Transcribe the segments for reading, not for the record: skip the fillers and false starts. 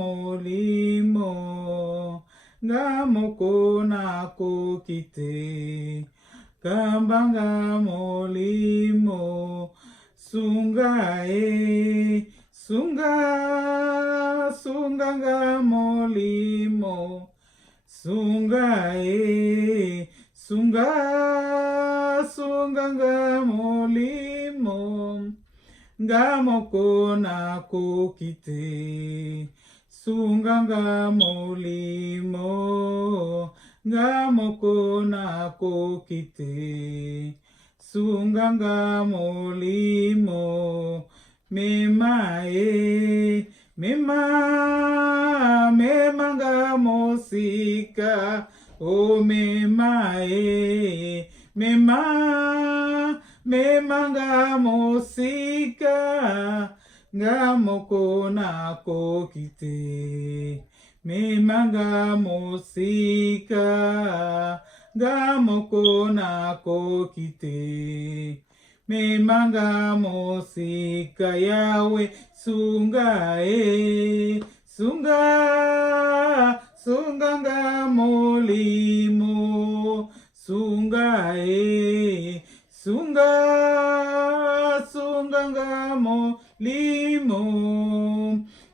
molimo ngamoko nako kite kambanga molimo sunga nga molimo sunga nga molimo ngamoko nako kite sunga nga molimo ngamoko nako kite sunga nga molimo mema nga mosika o mema nga mosika ngamoko nako kite mema nga mosika ngamoko nako kite mema nga mosika yawe sunga nga molimo sunga nga molimo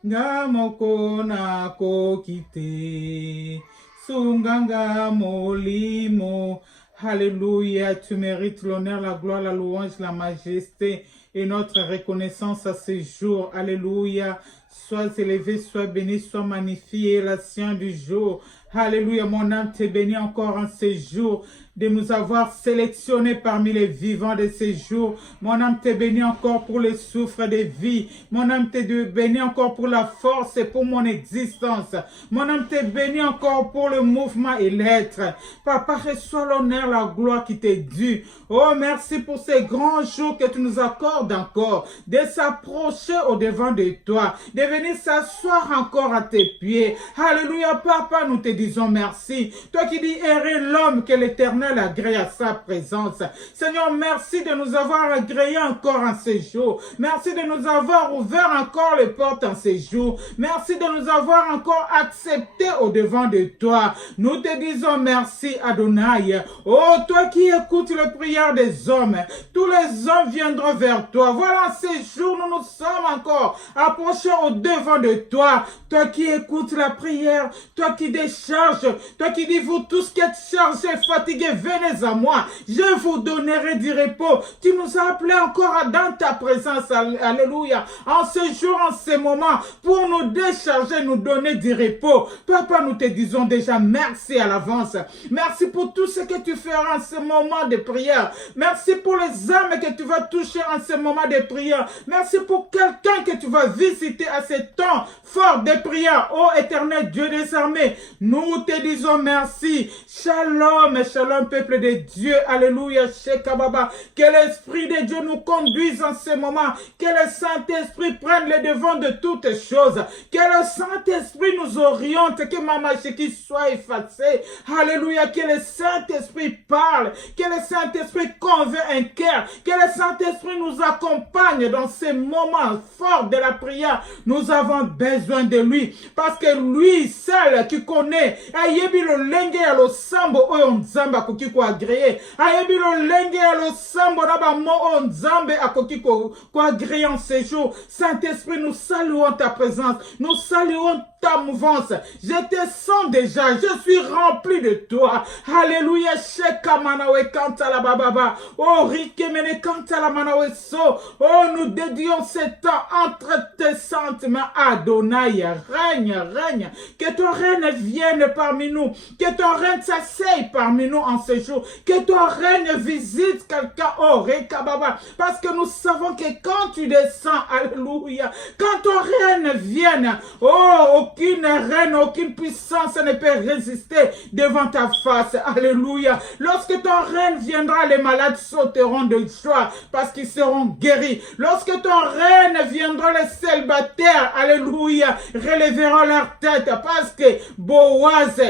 ngamoko nako kite sunga nga molimo. Alléluia, tu mérites l'honneur, la gloire, la louange, la majesté et notre reconnaissance à ce jour. Alléluia, sois élevé, sois béni, sois magnifié, la science du jour. Alléluia, mon âme te bénit encore en ce jour de nous avoir sélectionnés parmi les vivants de ces jours. Mon âme te bénit encore pour le souffle de vie. Mon âme te bénit encore pour la force et pour mon existence. Mon âme te bénit encore pour le mouvement et l'être. Papa, reçois l'honneur, la gloire qui t'est due. Oh, merci pour ces grands jours que tu nous accordes encore, de s'approcher au devant de toi, de venir s'asseoir encore à tes pieds. Alléluia, Papa, nous te disons merci. Toi qui dis, errer l'homme que l'Éternel agrée à sa présence. Seigneur, merci de nous avoir agréé encore en ces jours. Merci de nous avoir ouvert encore les portes en ces jours. Merci de nous avoir encore acceptés au devant de toi. Nous te disons merci, Adonai. Oh, toi qui écoutes les prières des hommes, tous les hommes viendront vers toi. Voilà, ces jours, nous nous sommes encore approchés au devant de toi. Toi qui écoutes la prière, toi qui décharges, toi qui dis, vous tous qui êtes chargés, fatigués, venez à moi, je vous donnerai du repos. Tu nous as appelés encore dans ta présence, alléluia, en ce jour, en ce moment, pour nous décharger, nous donner du repos. Papa, nous te disons déjà merci à l'avance. Merci pour tout ce que tu feras en ce moment de prière. Merci pour les âmes que tu vas toucher en ce moment de prière. Merci pour quelqu'un que tu vas visiter à ce temps fort de prière. Ô éternel Dieu des armées, nous te disons merci. Shalom, shalom, peuple de Dieu. Alléluia, Shekababa. Que l'Esprit de Dieu nous conduise en ce moment. Que le Saint-Esprit prenne le devant de toutes choses. Que le Saint-Esprit nous oriente. Que Mama Sheki soit effacée. Alléluia, que le Saint-Esprit parle. Que le Saint-Esprit convainc un cœur. Que le Saint-Esprit nous accompagne dans ces moments forts de la prière. Nous avons besoin de lui. Parce que lui seul qui connaît. Ayebi lo lenge ya lo sambo oyo nzambe akoki ko agréer. Ayebi lo lenge ya lo sambo na ba mo oyo nzambe akoki ko agréer en ces jours. Saint-Esprit, nous saluons ta présence. Nous saluons ta mouvance. Je te sens déjà. Je suis rempli de toi. Alléluia. Sheka manawe kanta la bababa. Oh, rikemene kanta la manawe so. Oh, nous dédions ce temps entre tes saintes mains. Adonai, règne, règne. Que ton règne vienne parmi nous. Que ton règne s'asseye parmi nous en ce jour. Que ton règne visite quelqu'un. Oh, rekababa. Parce que nous savons que quand tu descends, alléluia, quand ton règne vienne, oh, aucune reine, aucune puissance ne peut résister devant ta face. Alléluia. Lorsque ton règne viendra, les malades sauteront de joie parce qu'ils seront guéris. Lorsque ton règne viendra, les célibataires, alléluia, relèveront leur tête parce que Boaz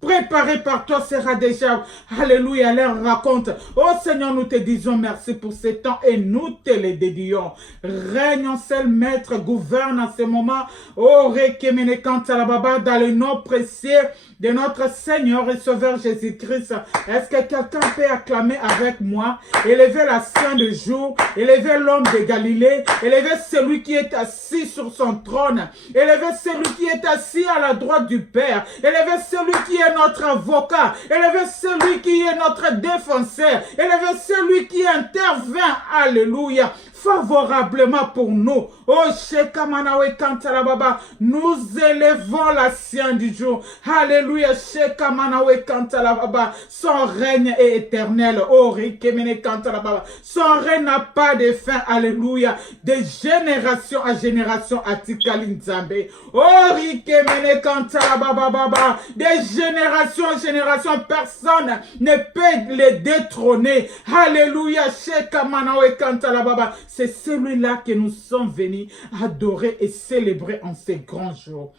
préparé par toi sera déjà, alléluia, leur raconte. Oh Seigneur, nous te disons merci pour ce temps et nous te le dédions. Règne en seul maître, gouverne en ce moment. Oh Rekemene Kantalababa, dans le nom précieux de notre Seigneur et Sauveur Jésus-Christ. Est-ce que quelqu'un peut acclamer avec moi? Élevez la Sainte de jour, élevez l'homme de Galilée, élevez celui qui est assis sur son trône, élevez celui qui est assis à la droite du Père, élevez celui qui est notre avocat, élevez celui qui est notre défenseur, élevez celui qui intervient, alléluia, favorablement pour nous. Oh, Shekamanawe Kantalababa, nous élevons la science du jour. Alléluia, Shekamanawe Kantalababa, son règne est éternel. Oh, Rikemene Kantalababa, son règne n'a pas de fin. Alléluia, de génération à génération à Tikalinzambe. Oh, Rikemene Kantalababa, de génération en génération, personne ne peut les détrôner. Alléluia, Shekamanawe Kantalababa. C'est celui-là que nous sommes venus adorer et célébrer en ces grands jours.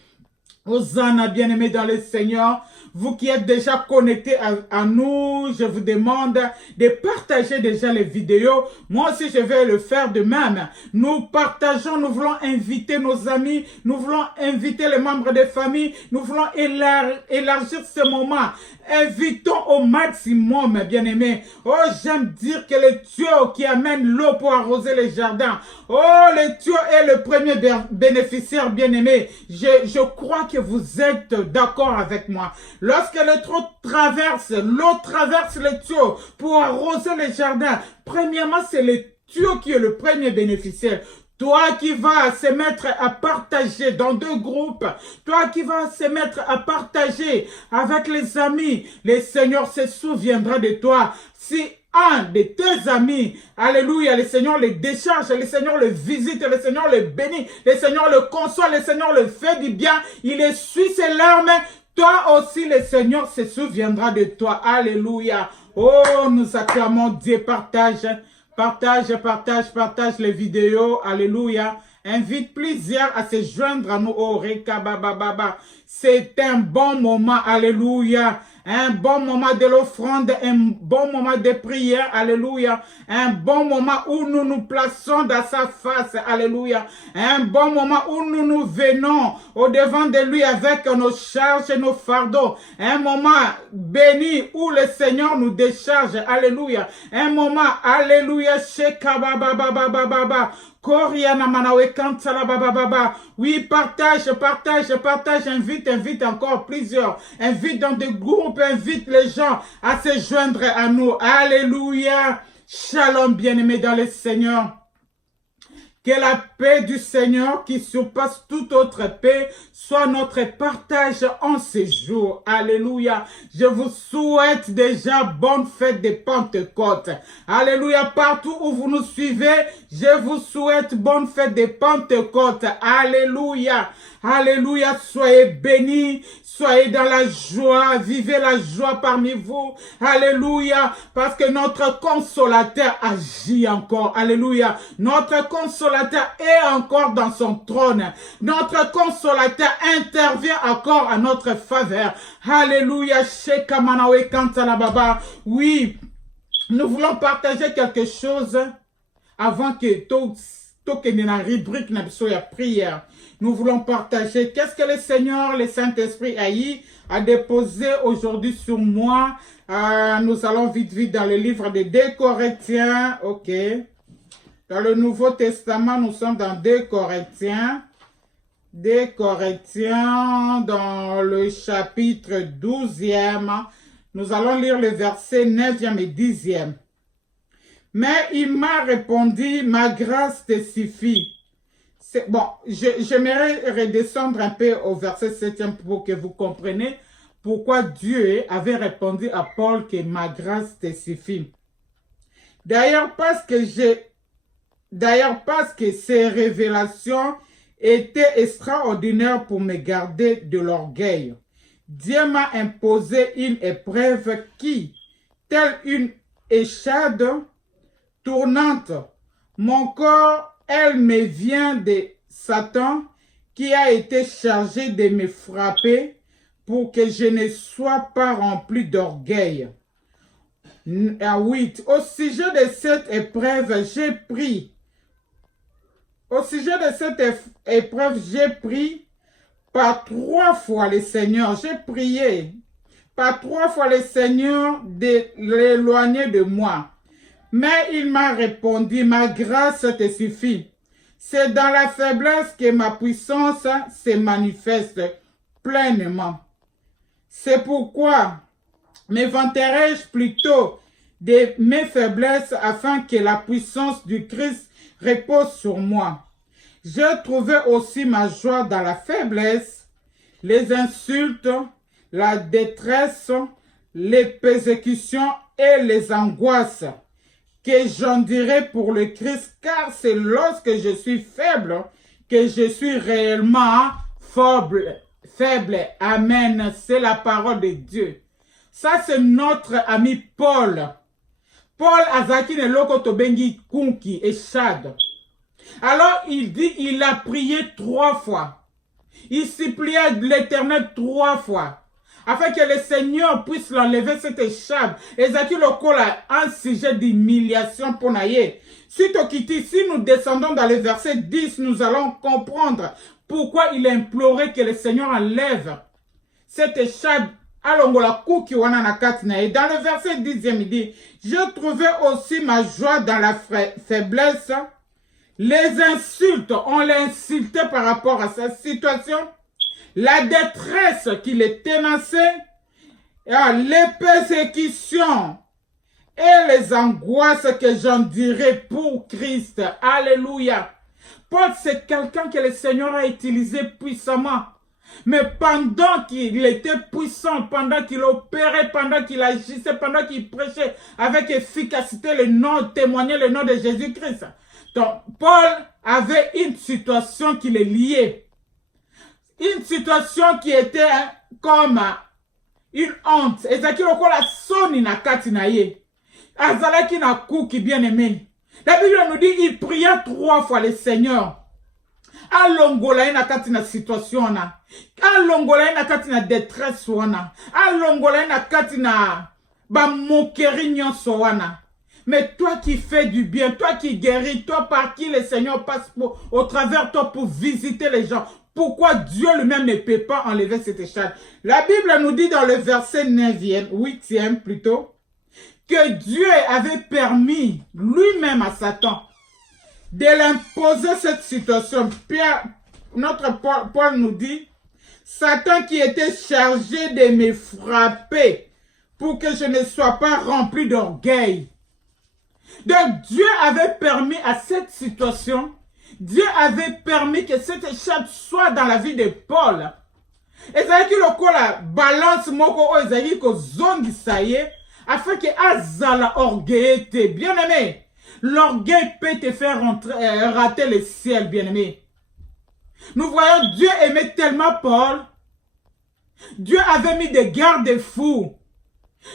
Hosanna, bien-aimés dans le Seigneur, vous qui êtes déjà connectés à nous, je vous demande de partager déjà les vidéos. Moi aussi, je vais le faire de même. Nous partageons, nous voulons inviter nos amis, nous voulons inviter les membres des familles, nous voulons élargir ce moment. Invitons au maximum, bien-aimés. Oh, j'aime dire que le tuyau qui amène l'eau pour arroser les jardins. Oh, le tuyau est le premier bénéficiaire, bien-aimé. Je crois que vous êtes d'accord avec moi. Lorsque le trou traverse, l'eau traverse le tuyau pour arroser les jardins. Premièrement, c'est le tuyau qui est le premier bénéficiaire. Toi qui vas se mettre à partager dans deux groupes, toi qui vas se mettre à partager avec les amis, le Seigneur se souviendra de toi. Si un de tes amis, alléluia, le Seigneur le décharge, le Seigneur le visite, le Seigneur le bénit, le Seigneur le console, le Seigneur le fait du bien, il essuie ses larmes, toi aussi le Seigneur se souviendra de toi. Alléluia. Oh, nous acclamons Dieu, partage les vidéos. Alléluia. Invite plusieurs à se joindre à nous. Oh, Rekabababa. C'est un bon moment. Alléluia. Un bon moment de l'offrande, un bon moment de prière, alléluia. Un bon moment où nous nous plaçons dans sa face, alléluia. Un bon moment où nous nous venons au devant de lui avec nos charges et nos fardeaux. Un moment béni où le Seigneur nous décharge, alléluia. Un moment, alléluia, shekabababababa. Koriana manawe kansala baba. Oui, partage, invite encore plusieurs. Invite dans des groupes, invite les gens à se joindre à nous. Alléluia. Shalom, bien-aimés dans le Seigneur. Que la paix du Seigneur qui surpasse toute autre paix soit notre partage en ces jours. Alléluia. Je vous souhaite déjà bonne fête de Pentecôte. Alléluia. Partout où vous nous suivez, je vous souhaite bonne fête de Pentecôte. Alléluia. Alléluia. Soyez bénis. Soyez dans la joie. Vivez la joie parmi vous. Alléluia. Parce que notre consolateur agit encore. Alléluia. Notre consolateur est encore dans son trône. Notre consolateur intervient encore à notre faveur. Alléluia. Shekamanawe Kantalababa. Oui, nous voulons partager quelque chose avant que tout la rubrique n'a pas prière. Nous voulons partager qu'est-ce que le Seigneur, le Saint-Esprit a déposé aujourd'hui sur moi. Nous allons vite dans le livre de 2 Corinthiens. Ok. Dans le Nouveau Testament, nous sommes dans 2 Corinthiens. 2 Corinthiens, dans le chapitre 12e. Nous allons lire le verset 9e et 10e. Mais il m'a répondu, ma grâce te suffit. Bon, j'aimerais redescendre un peu au verset 7e pour que vous compreniez pourquoi Dieu avait répondu à Paul que ma grâce te suffit. D'ailleurs, parce que ces révélations étaient extraordinaires pour me garder de l'orgueil. Dieu m'a imposé une épreuve qui, telle une échade tournante, mon corps, elle me vient de Satan qui a été chargé de me frapper pour que je ne sois pas rempli d'orgueil. À 8. Au sujet de cette épreuve, j'ai pris. Au sujet de cette épreuve, j'ai pris par 3 fois le Seigneur. J'ai prié par 3 fois le Seigneur de l'éloigner de moi. Mais il m'a répondu, ma grâce te suffit. C'est dans la faiblesse que ma puissance se manifeste pleinement. C'est pourquoi me vanterai-je plutôt de mes faiblesses afin que la puissance du Christ repose sur moi. Je trouvais aussi ma joie dans la faiblesse, les insultes, la détresse, les persécutions et les angoisses que j'en dirai pour le Christ, car c'est lorsque je suis faible que je suis réellement faible. Amen. C'est la parole de Dieu. Ça, c'est notre ami Paul. Paul azaki ne loko tobengi kunki et Chad. Alors, il dit, il a prié 3 fois. Il supplia l'Éternel 3 fois. Afin que le Seigneur puisse l'enlever cette échappe. Et Zaki Lokola, un sujet d'humiliation pour Naye. Si nous descendons dans le verset 10, nous allons comprendre pourquoi il a imploré que le Seigneur enlève cette échappe. Dans le verset 10, il dit, je trouvais aussi ma joie dans la faiblesse. Les insultes, on l'a insulté par rapport à sa situation. La détresse qui les tenaçait, les persécutions et les angoisses que j'en dirai pour Christ. Alléluia. Paul, c'est quelqu'un que le Seigneur a utilisé puissamment. Mais pendant qu'il était puissant, pendant qu'il opérait, pendant qu'il agissait, pendant qu'il prêchait avec efficacité le nom, témoignait le nom de Jésus-Christ. Donc, Paul avait une situation qui le liait. Une situation qui était comme une honte. Ezaki lokola soni na kati na ye. Azalaki na kuki bien aimé. La Bible nous dit il pria 3 fois le Seigneur. Alongola na kati na situation na. Alongola na kati na détresse wana. Alongola na kati na ba mokeri nyonso wana. Mais toi qui fais du bien, toi qui guéris, toi par qui le Seigneur passe au travers toi pour visiter les gens. Pourquoi Dieu lui-même ne peut pas enlever cette écharpe? La Bible nous dit dans le verset 9e, 8e plutôt, que Dieu avait permis lui-même à Satan de l'imposer cette situation. Pierre, notre Paul nous dit, Satan qui était chargé de me frapper pour que je ne sois pas rempli d'orgueil. Donc Dieu avait permis à cette situation, Dieu avait permis que cette échappe soit dans la vie de Paul. Ezalaki lokola balance moko o ezalaki ko zongi saye afin que azala orgueil te. Bien aimé, l'orgueil peut te faire rater le ciel, bien aimé. Nous voyons Dieu aimait tellement Paul. Dieu avait mis des garde-fous.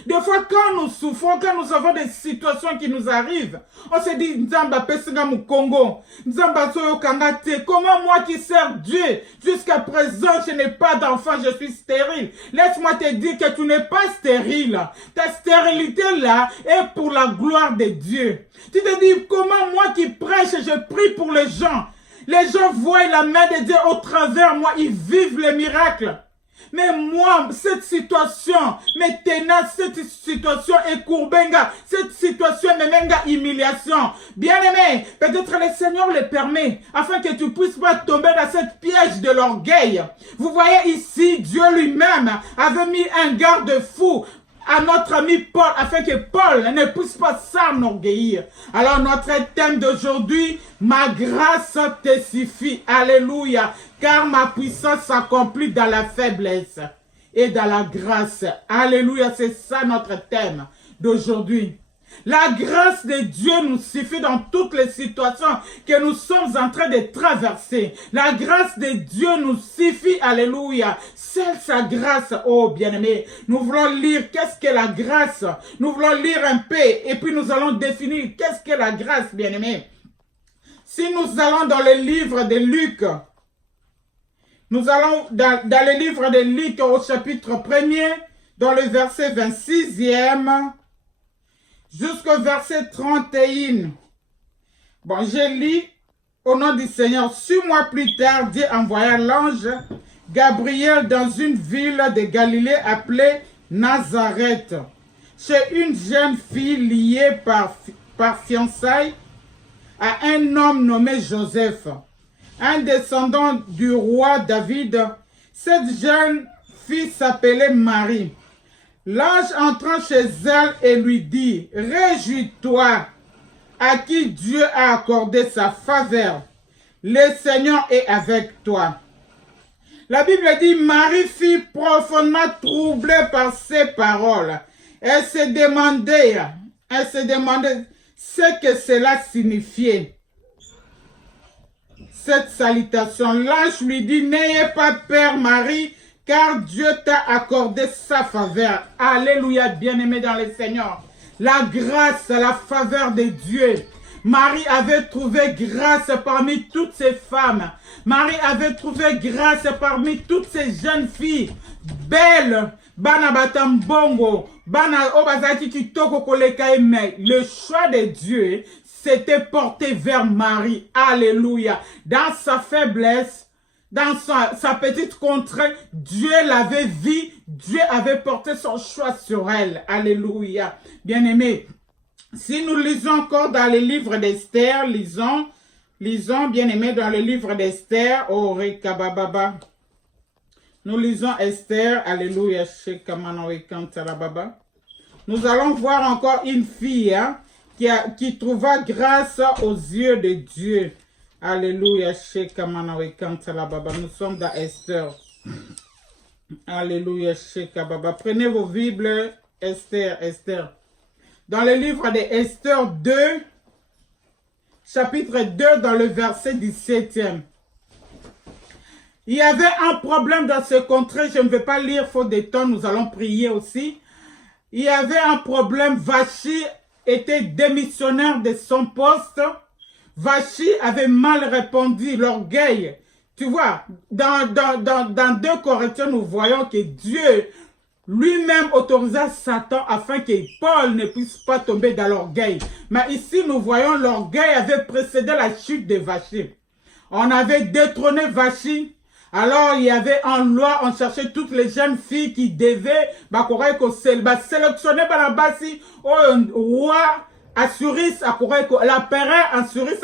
Des fois, quand nous souffrons, quand nous avons des situations qui nous arrivent, on se dit, Nzamba Pesinga Mukongo, Nzamba Soyo Kangate, comment moi qui sers Dieu, jusqu'à présent, je n'ai pas d'enfant, je suis stérile. Laisse-moi te dire que tu n'es pas stérile. Ta stérilité là est pour la gloire de Dieu. Tu te dis, comment moi qui prêche, je prie pour les gens. Les gens voient la main de Dieu au travers moi, ils vivent les miracles. Mais moi, cette situation me tenace, cette situation est courbenga, cette situation me menga humiliation. Bien aimé, peut-être le Seigneur le permet, afin que tu ne puisses pas tomber dans cette piège de l'orgueil. Vous voyez ici, Dieu lui-même avait mis un garde-fou à notre ami Paul, afin que Paul ne puisse pas s'enorgueillir. Alors notre thème d'aujourd'hui, ma grâce te suffit, alléluia, car ma puissance s'accomplit dans la faiblesse et dans la grâce. Alléluia, c'est ça notre thème d'aujourd'hui. La grâce de Dieu nous suffit dans toutes les situations que nous sommes en train de traverser. La grâce de Dieu nous suffit, alléluia. C'est sa grâce, oh bien-aimé. Nous voulons lire qu'est-ce que la grâce. Nous voulons lire un peu et puis nous allons définir qu'est-ce que la grâce, bien-aimé. Si nous allons dans le livre de Luc, Nous allons dans le livre de Luc au chapitre 1er, dans le verset 26e, jusqu'au verset 31. Bon, je lis au nom du Seigneur. 6 mois plus tard, Dieu envoya l'ange Gabriel dans une ville de Galilée appelée Nazareth, chez une jeune fille liée par fiançailles à un homme nommé Joseph, un descendant du roi David. Cette jeune fille s'appelait Marie. L'ange entrant chez elle et lui dit, « Réjouis-toi, à qui Dieu a accordé sa faveur. Le Seigneur est avec toi. » La Bible dit, Marie fut profondément troublée par ces paroles. Elle se demandait ce que cela signifiait. Cette salutation, l'ange lui dit, n'ayez pas peur Marie, car Dieu t'a accordé sa faveur. Alléluia, bien-aimé dans le Seigneur. La grâce, la faveur de Dieu. Marie avait trouvé grâce parmi toutes ces femmes. Marie avait trouvé grâce parmi toutes ces jeunes filles. Belles. Bana batambongo. Bana obazaki kitoko koleka eme. Le choix de Dieu s'était porté vers Marie. Alléluia. Dans sa faiblesse, dans sa petite contrée, Dieu l'avait vue. Dieu avait porté son choix sur elle. Alléluia. Bien-aimés. Si nous lisons encore dans le livre d'Esther, lisons, bien aimé, dans le livre d'Esther, oh, Rekabababa. Nous lisons Esther, alléluia, Shekamanawekantalababa. Nous allons voir encore une fille hein, qui trouva grâce aux yeux de Dieu. Alléluia, Shekamanawekantalababa. Nous sommes dans Esther. Alléluia, Shekababa. Prenez vos Bibles, Esther, Esther. Dans le livre de Esther 2, chapitre 2, dans le verset 17e. Il y avait un problème dans ce contrée, je ne vais pas lire faute de temps, nous allons prier aussi. Il y avait un problème, Vachi était démissionnaire de son poste. Vachi avait mal répondu, l'orgueil. Tu vois, dans 2 Corinthiens, nous voyons que Dieu lui-même autorisa Satan afin que Paul ne puisse pas tomber dans l'orgueil. Mais ici, nous voyons l'orgueil avait précédé la chute de Vachi. On avait détrôné Vachi. Alors, il y avait en loi, on cherchait toutes les jeunes filles qui devaient sélectionner par la base au roi Assuris, la père Assuris,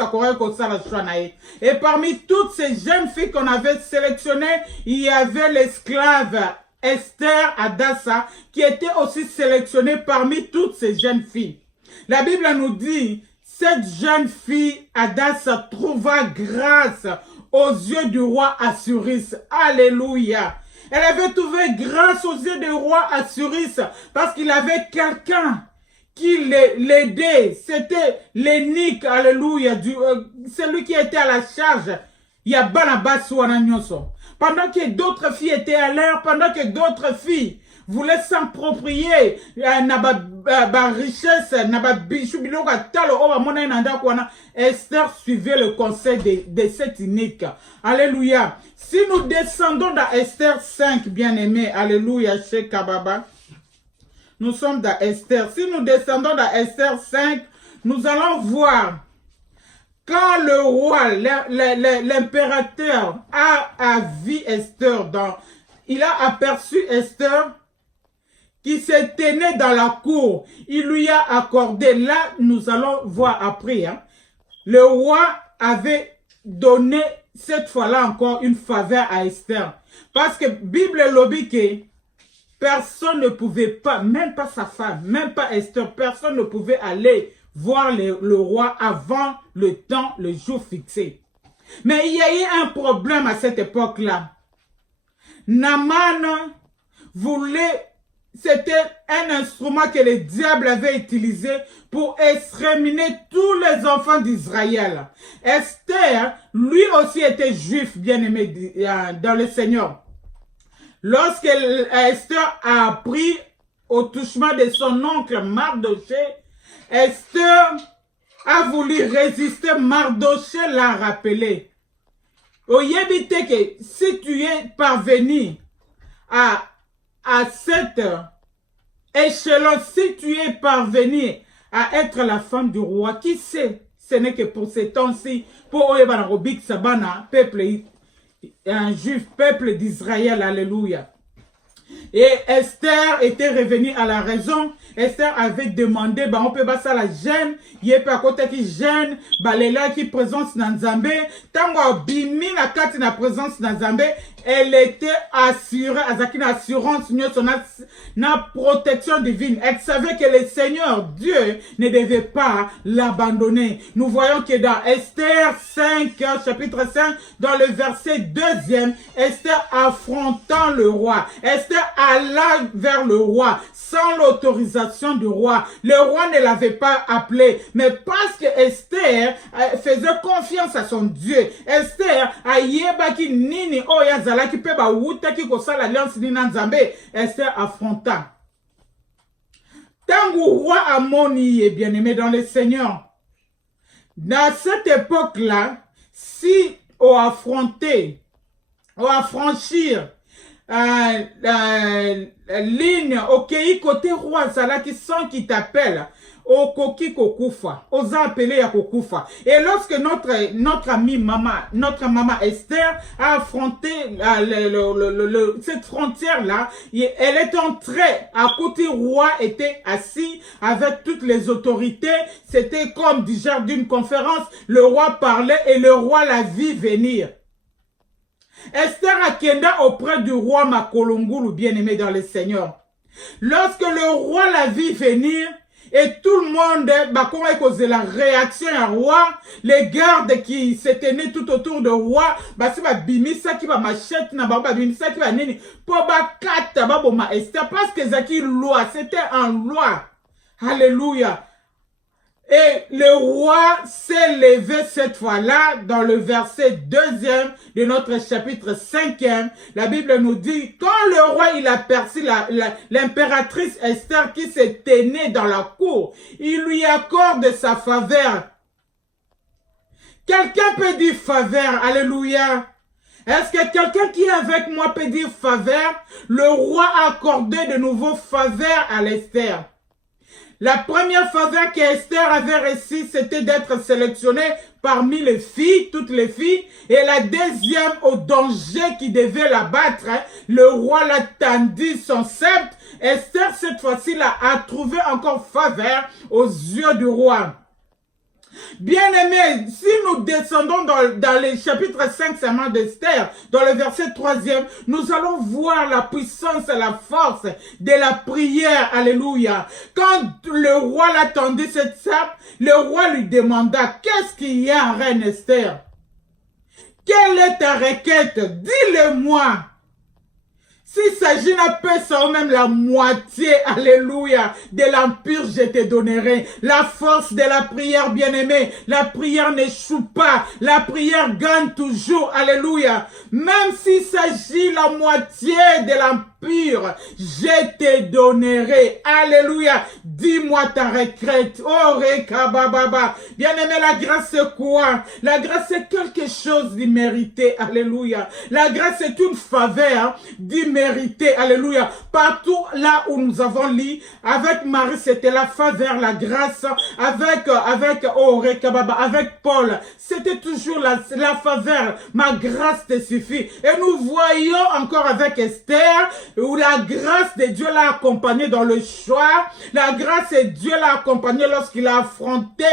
et parmi toutes ces jeunes filles qu'on avait sélectionnées, il y avait l'esclave Esther Adassa, qui était aussi sélectionnée parmi toutes ces jeunes filles. La Bible nous dit, cette jeune fille Adassa trouva grâce aux yeux du roi Assuris. Alléluia. Elle avait trouvé grâce aux yeux du roi Assuris parce qu'il avait quelqu'un qui l'aidait. C'était l'énigme, alléluia, celui qui était à la charge. Il y a Barnabas Wananyoso. Pendant que d'autres filles étaient à l'air, pendant que d'autres filles voulaient s'approprier la richesse, Esther suivait le conseil de cette unique. Alléluia. Si nous descendons dans Esther 5, bien-aimés, alléluia, chez Kababa, nous sommes dans Esther. Si nous descendons dans Esther 5, nous allons voir quand le roi, l'impérateur a vu Esther, il a aperçu Esther qui se tenait dans la cour. Il lui a accordé, là nous allons voir après, hein, le roi avait donné cette fois-là encore une faveur à Esther. Parce que Bible lobby que personne ne pouvait pas, même pas sa femme, même pas Esther, personne ne pouvait aller voir le roi avant le temps, le jour fixé. Mais il y a eu un problème à cette époque-là. Naaman voulait, c'était un instrument que le diable avait utilisé pour exterminer tous les enfants d'Israël. Esther, lui aussi était juif, bien-aimé dans le Seigneur. Lorsque Esther a appris au touchement de son oncle Mardoché, Esther a voulu résister, Mardoché l'a rappelé. Oyebite que si tu es parvenu à cet échelon, si tu es parvenu à être la femme du roi, qui sait, ce n'est que pour ces temps-ci, pour Oyebanarobik Sabana, peuple, un juif, peuple d'Israël, alléluia. Et Esther était revenue à la raison. Esther avait demandé, bah on peut pas ça la gêne, y a pas côté qui gêne, bah les là qui présence dans Zambé, tango bimi na kati na présence dans Zambé, elle était assurée, avec une assurance, na protection divine. Elle savait que le Seigneur, Dieu, ne devait pas l'abandonner. Nous voyons que dans Esther 5, chapitre 5, dans le verset 2e, Esther affrontant le roi. Esther alla vers le roi sans l'autorisation du roi. Le roi ne l'avait pas appelé, mais parce que Esther faisait confiance à son Dieu. Esther a yebaki nini oyazala ki pe ba wuta ki kosala alliance ni na Nzambe. Esther affronta. Tangu roi Amoni est bien-aimé dans le Seigneur. Dans cette époque-là, si on affrontait, on affranchir ligne, ok, côté roi, Zala qui sent qui t'appelle, au koki kokufa, aux appelés à kokufa. Et lorsque notre amie notre maman Esther a affronté cette frontière-là, elle est entrée, à côté roi était assis avec toutes les autorités, c'était comme du genre d'une conférence, le roi parlait et le roi la vit venir. Esther Akenda auprès du roi Makolongulu, bien-aimé dans le Seigneur. Lorsque le roi la vit venir, et tout le monde, comment est causé la réaction à roi, les gardes qui se tenaient tout autour de roi, c'est ma bimisa qui va machette, na ba bimisa qui va nini, pour ba kata ba boma Esther, parce que zaki loi, c'était en loi. Alléluia. Et le roi s'est levé cette fois-là dans le verset 2e de notre chapitre 5e. La Bible nous dit, quand le roi il aperçut l'impératrice Esther qui se tenait dans la cour, il lui accorde sa faveur. Quelqu'un peut dire faveur, alléluia. Est-ce que quelqu'un qui est avec moi peut dire faveur? Le roi a accordé de nouveau faveur à l'Esther. La première faveur qu'Esther avait reçue, c'était d'être sélectionnée parmi les filles, toutes les filles. Et la deuxième, au danger qui devait la battre, le roi l'a tendu son sceptre. Esther, cette fois-ci, a trouvé encore faveur aux yeux du roi. Bien-aimés, si nous descendons dans le chapitre 5 seulement d'Esther, dans le verset 3e, nous allons voir la puissance et la force de la prière. Alléluia. Quand le roi l'attendait cette sape, le roi lui demanda, qu'est-ce qu'il y a, reine Esther? Quelle est ta requête? Dis-le-moi. S'il s'agit d'un peu, ou même la moitié, alléluia, de l'empire, je te donnerai. La force de la prière, bien-aimée. La prière n'échoue pas. La prière gagne toujours, alléluia. Même s'il s'agit la moitié de l'empire, je te donnerai. Alléluia. Dis-moi ta requête. Oh, rekabababa. Bien-aimé, la grâce c'est quoi? La grâce c'est quelque chose d'immérité. Alléluia. La grâce c'est une faveur d'immérité. Alléluia. Partout là où nous avons lu, avec Marie, c'était la faveur, la grâce. Avec Paul, c'était toujours la faveur. Ma grâce te suffit. Et nous voyons encore avec Esther, où la grâce de Dieu l'a accompagné dans le choix. La grâce de Dieu l'a accompagné lorsqu'il a affronté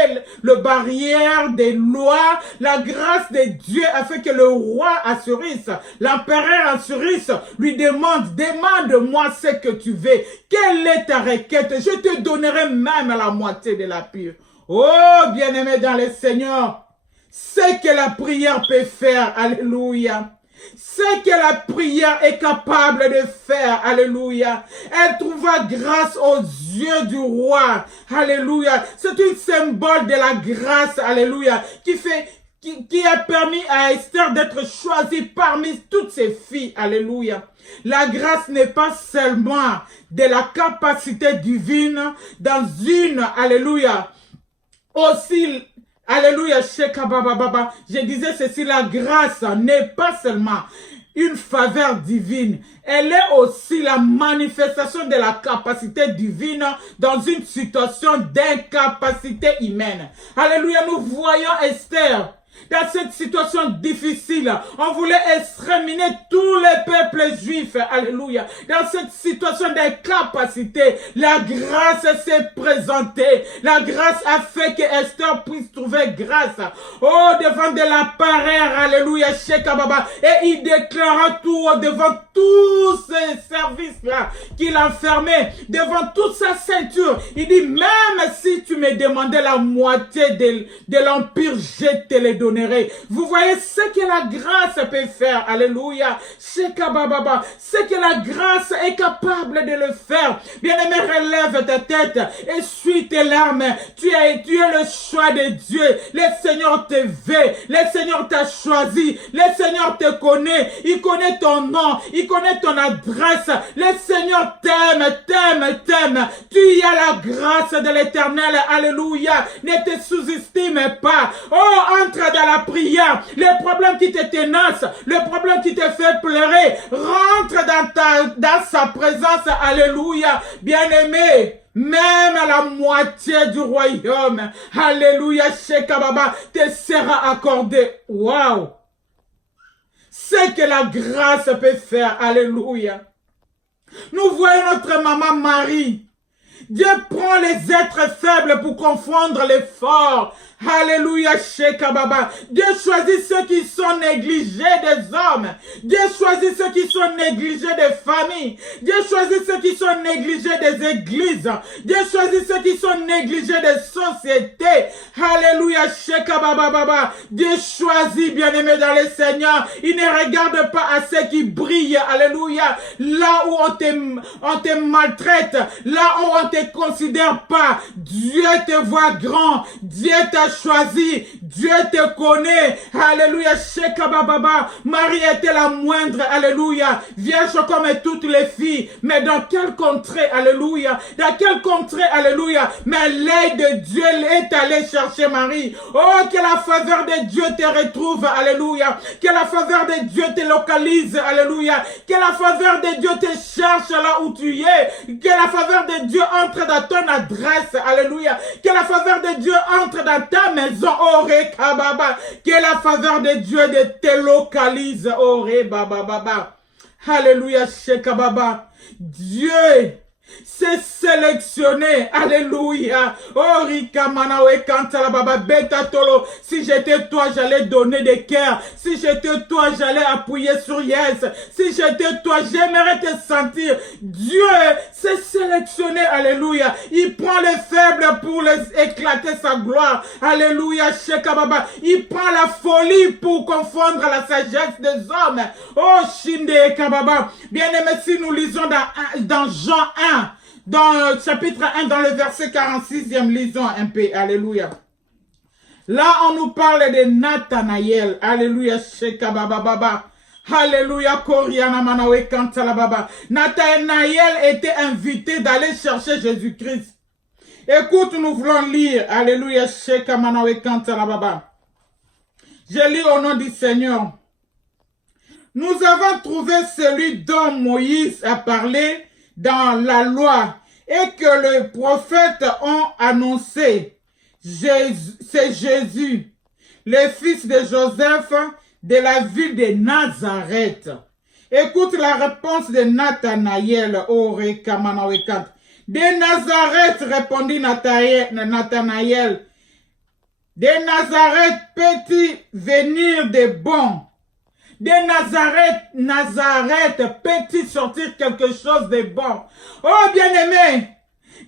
le barrière des lois. La grâce de Dieu a fait que le roi Assuris, l'empereur Assuris, lui demande-moi ce que tu veux. Quelle est ta requête? Je te donnerai même la moitié de la pure. Oh, bien-aimé dans le Seigneur, ce que la prière peut faire, alléluia. Ce que la prière est capable de faire, alléluia. Elle trouva grâce aux yeux du roi, alléluia. C'est un symbole de la grâce, alléluia, qui a permis à Esther d'être choisie parmi toutes ses filles. Alléluia. La grâce n'est pas seulement de la capacité divine dans une, alléluia, aussi Alléluia, Shekabababa. Je disais ceci, la grâce n'est pas seulement une faveur divine. Elle est aussi la manifestation de la capacité divine dans une situation d'incapacité humaine. Alléluia, nous voyons Esther. Dans cette situation difficile, on voulait exterminer tous les peuples juifs. Alléluia. Dans cette situation d'incapacité, la grâce s'est présentée. La grâce a fait que Esther puisse trouver grâce. Oh, devant de la parère. Alléluia. Shekababa. Et il déclara tout devant tous ces services-là qu'il enfermait, devant toute sa ceinture. Il dit, même si tu me demandais la moitié de l'empire, je te le donnerai. Vous voyez ce que la grâce peut faire. Alléluia. Shekabababa. Ce que la grâce est capable de le faire. Bien-aimé, relève ta tête. Essuie tes larmes. Tu es le choix de Dieu. Le Seigneur te veut. Le Seigneur t'a choisi. Le Seigneur te connaît. Il connaît ton nom. Il connaît ton adresse. Le Seigneur t'aime. Tu y as la grâce de l'Éternel. Alléluia. Ne te sous-estime pas. Oh, entre dans la prière. Les problèmes qui te tenacent, le problème qui te fait pleurer, rentre dans sa présence. Alléluia. Bien-aimé, même à la moitié du royaume, alléluia, Shekababa, te sera accordé. Waouh! C'est que la grâce peut faire. Alléluia. Nous voyons notre maman Marie. Dieu prend les êtres faibles pour confondre les forts. Alléluia, Shekababa. Dieu choisit ceux qui sont négligés des hommes. Dieu choisit ceux qui sont négligés des familles. Dieu choisit ceux qui sont négligés des églises. Dieu choisit ceux qui sont négligés des sociétés. Alléluia, Shekababa. Dieu choisit, bien-aimé dans le Seigneur. Il ne regarde pas à ceux qui brillent. Alléluia. Là où on te maltraite, là où on te considère pas, Dieu te voit grand. Dieu t'a choisi, Dieu te connaît. Alléluia, Shekababa. Marie était la moindre, alléluia, vierge comme toutes les filles. Mais dans quelle contrée, alléluia, dans quelle contrée, alléluia, mais l'aide de Dieu est allée chercher Marie. Oh, que la faveur de Dieu te retrouve, alléluia, que la faveur de Dieu te localise, alléluia, que la faveur de Dieu te cherche là où tu es, que la faveur de Dieu entre dans ton adresse, alléluia, que la faveur de Dieu entre dans ta maison, oh Rekababa, que la faveur de Dieu te localise, oh Rebababa. Alléluia, Shekababa. Dieu c'est sélectionné. Alléluia. Oh, Rika Manawe Kantala Baba Beta Tolo. Si j'étais toi, j'allais donner des cœurs. Si j'étais toi, j'allais appuyer sur yes. Si j'étais toi, j'aimerais te sentir. Dieu c'est sélectionné. Alléluia. Il prend les faibles pour les éclater sa gloire. Alléluia. Shekababa. Il prend la folie pour confondre la sagesse des hommes. Oh, Shinde Kababa. Bien aimé, si nous lisons dans Jean 1, dans le chapitre 1, dans le verset 46e, lisons un peu. Alléluia. Là, on nous parle de Nathanaël. Alléluia. Shekabababa. Alléluia. Koriana Manawe Kantalababa. Nathanaël était invité d'aller chercher Jésus-Christ. Écoute, nous voulons lire. Alléluia. Shekamanawe Kantalababa. Je lis au nom du Seigneur. Nous avons trouvé celui dont Moïse a parlé dans la loi et que les prophètes ont annoncé. C'est Jésus, le fils de Joseph de la ville de Nazareth. Écoute la réponse de Nathanaël. De Nazareth, répondit Nathanaël. De Nazareth peut-il venir de bon? De Nazareth peut-il sortir quelque chose de bon? Oh bien-aimé,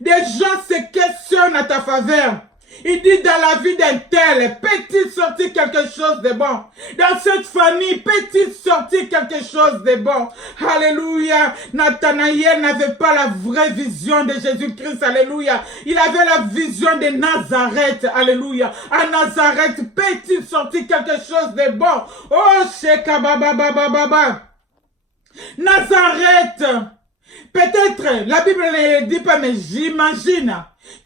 des gens se questionnent à ta faveur. Il dit dans la vie d'un tel, peut-il sortir quelque chose de bon? Dans cette famille, peut-il sortir quelque chose de bon? Alléluia. Nathanaël n'avait pas la vraie vision de Jésus-Christ. Alléluia. Il avait la vision de Nazareth. Alléluia. À Nazareth, peut-il sortir quelque chose de bon? Oh, Shekabababababa. Nazareth. Peut-être, la Bible ne dit pas, mais j'imagine.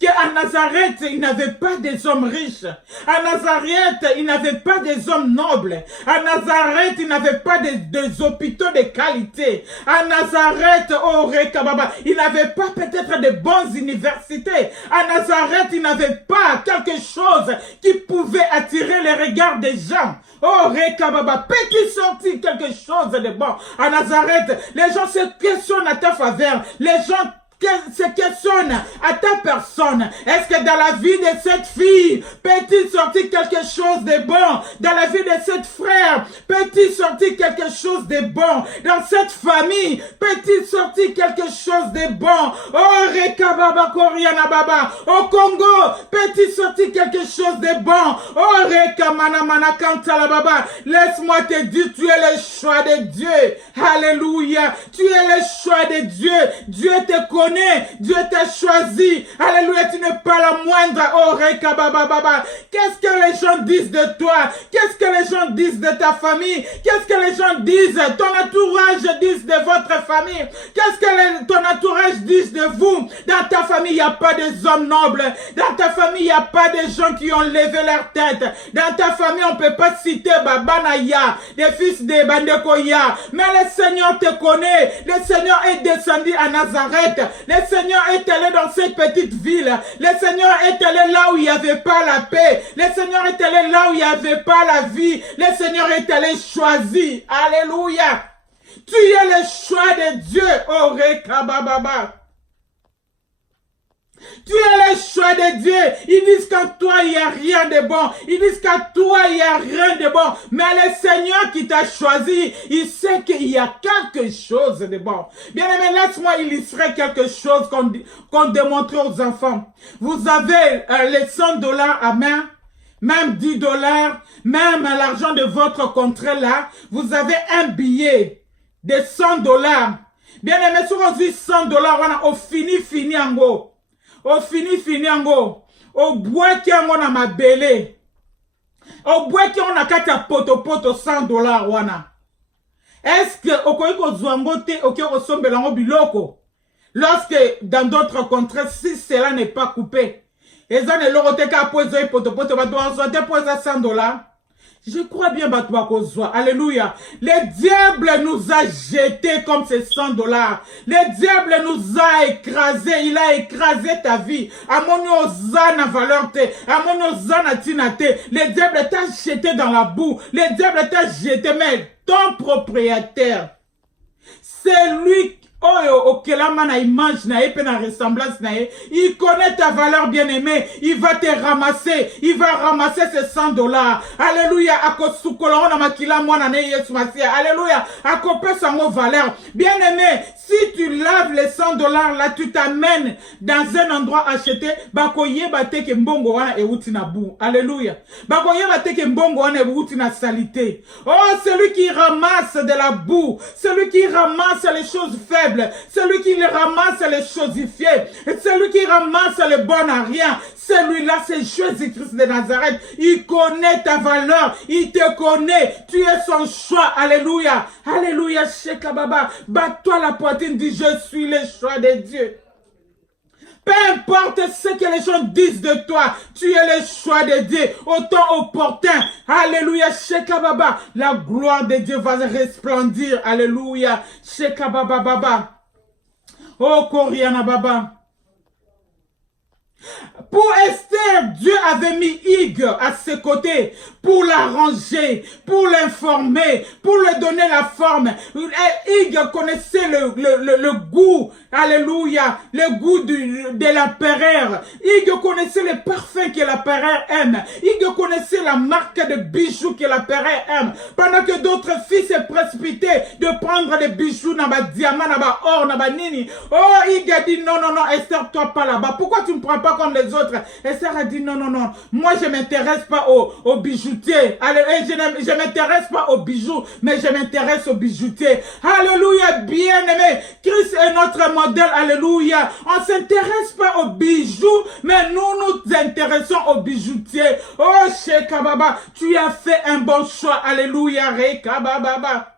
qu'à Nazareth, il n'avait pas des hommes riches. À Nazareth, il n'avait pas des hommes nobles. À Nazareth, il n'avait pas des hôpitaux de qualité. À Nazareth, oh Rekababa, il n'avait pas peut-être de bonnes universités. À Nazareth, il n'avait pas quelque chose qui pouvait attirer les regards des gens. Oh Rekababa, peux-tu sortir quelque chose de bon? À Nazareth, les gens se questionnent à ta faveur. Les gens se questionne à ta personne. Est-ce que dans la vie de cette fille, peut-il sortir quelque chose de bon? Dans la vie de cette frère, peut-il sortir quelque chose de bon? Dans cette famille, peut-il sortir quelque chose de bon? Oh, Rekababa Koriana Baba. Au Congo, peut-il sortir quelque chose de bon? Oh, Rekamana Manakantala Baba. Laisse-moi te dire, tu es le choix de Dieu. Alléluia. Tu es le choix de Dieu. Dieu te connaît. Dieu t'a choisi. Alléluia, tu n'es pas la moindre. Oh, Rekababa. Qu'est-ce que les gens disent de toi? Qu'est-ce que les gens disent de ta famille? Qu'est-ce que les gens disent? Ton entourage disent de votre famille. Qu'est-ce que ton entourage disent de vous? Dans ta famille, il n'y a pas des hommes nobles. Dans ta famille, il n'y a pas des gens qui ont levé leur tête. Dans ta famille, on ne peut pas citer Babanaya, des fils de Bandekoya. Mais le Seigneur te connaît. Le Seigneur est descendu à Nazareth. Le Seigneur est allé dans cette petite ville. Le Seigneur est allé là où il n'y avait pas la paix. Le Seigneur est allé là où il n'y avait pas la vie. Le Seigneur est allé choisir. Alléluia. Tu es le choix de Dieu. Oh, Rekababa. Tu es le choix de Dieu. Ils disent qu'en toi, il n'y a rien de bon. Ils disent qu'en toi, il n'y a rien de bon. Mais le Seigneur qui t'a choisi, il sait qu'il y a quelque chose de bon. Bien aimé, laisse-moi illustrer quelque chose qu'on démontre aux enfants. Vous avez les $100 à main, même $10, même l'argent de votre contrat là. Vous avez un billet de $100. Bien aimé, si on dit $100, on a fini en gros. Au fini yango, au bois qui a mon amabele, au bois qui on a kata poto $100 wana. Est-ce que au koiko zwangote au kyo sombelango biloko? Lorsque dans d'autres contrats, si cela n'est pas coupé, et ça ne l'aurait qu'à poser poto va doit déposer $100. Je crois bien, alléluia. Le diable nous a jetés comme ces $100. Le diable nous a écrasé. Il a écrasé ta vie. Amonio zana valeur te. Amonio zana tinate. Le diable t'a jeté dans la boue. Le diable t'a jeté, mais ton propriétaire, c'est lui. Oh, na image na pe na ressemblance na il connaît ta valeur bien-aimée, il va te ramasser, il va ramasser ces $100. Alléluia, akosukola na makila mwana ne Yesu Masia. Alléluia, akope sango valeur. Bien-aimé, si tu laves les $100 là, tu t'amènes dans un endroit acheté, bakoye bateke mbongo wana euti na bou. Alléluia. Bakoye bateke mbongo wana euti na salité. Oh, celui qui ramasse de la boue, celui qui ramasse les choses faibles, celui qui ramasse les chosifiées, celui qui ramasse le bon à rien, celui-là c'est Jésus-Christ de Nazareth. Il connaît ta valeur, il te connaît, tu es son choix. Alléluia, alléluia, Shekababa, bats-toi la poitrine, dis je suis le choix de Dieu. Peu importe ce que les gens disent de toi, tu es le choix de Dieu, au temps opportun. Alléluia, Shekababa. La gloire de Dieu va resplendir. Alléluia, Shekababa Baba. Oh, Koriana Baba. Pour Esther, Dieu avait mis Hugues à ses côtés pour l'arranger, pour l'informer, pour lui donner la forme. Hugues connaissait le goût, alléluia, le goût de l'empereur. Hugues connaissait le parfum que l'empereur aime. Hugues connaissait la marque de bijoux que l'empereur aime. Pendant que d'autres filles se précipitaient de prendre des bijoux, dans les diamants, dans les or, dans les nini. Oh, Hugues a dit non, Esther, toi pas là-bas. Pourquoi tu ne prends pas comme les autres? Esther a dit non. Moi, je ne m'intéresse pas aux bijoutiers. Je ne m'intéresse pas aux bijoux, mais je m'intéresse aux bijoutiers. Alléluia, bien-aimé. Christ est notre modèle. Alléluia. On ne s'intéresse pas aux bijoux, mais nous nous intéressons aux bijoutiers. Oh, Shekababa, tu as fait un bon choix. Alléluia, Rekababa.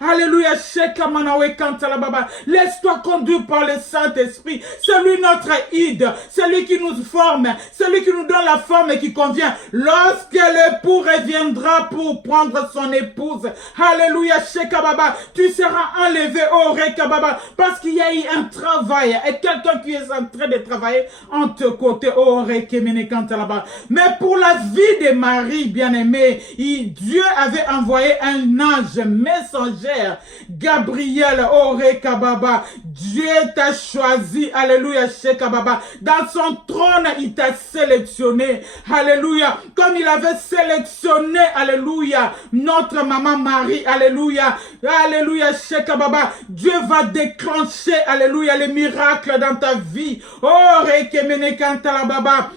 Alléluia, Shekamanawe Kantalababa. Laisse-toi conduire par le Saint-Esprit. C'est lui notre guide, c'est lui qui nous forme, c'est lui qui nous donne la forme qui convient. Lorsque l'époux reviendra pour prendre son épouse, Alléluia, Shekababa, tu seras enlevé au Rekababa, parce qu'il y a eu un travail et quelqu'un qui est en train de travailler en te côté au Rekemene Kantalaba. Mais pour la vie de Marie, bien-aimée, Dieu avait envoyé un ange messagère, Gabriel, au Rekababa. Dieu t'a choisi, alléluia, Shekababa. Dans son trône, il t'a sélectionné, alléluia. Comme il avait sélectionné, alléluia, notre maman Marie, alléluia, alléluia, Shekababa. Dieu va déclencher, alléluia, les miracles dans ta vie. Oh, Rekemene Kantalababa.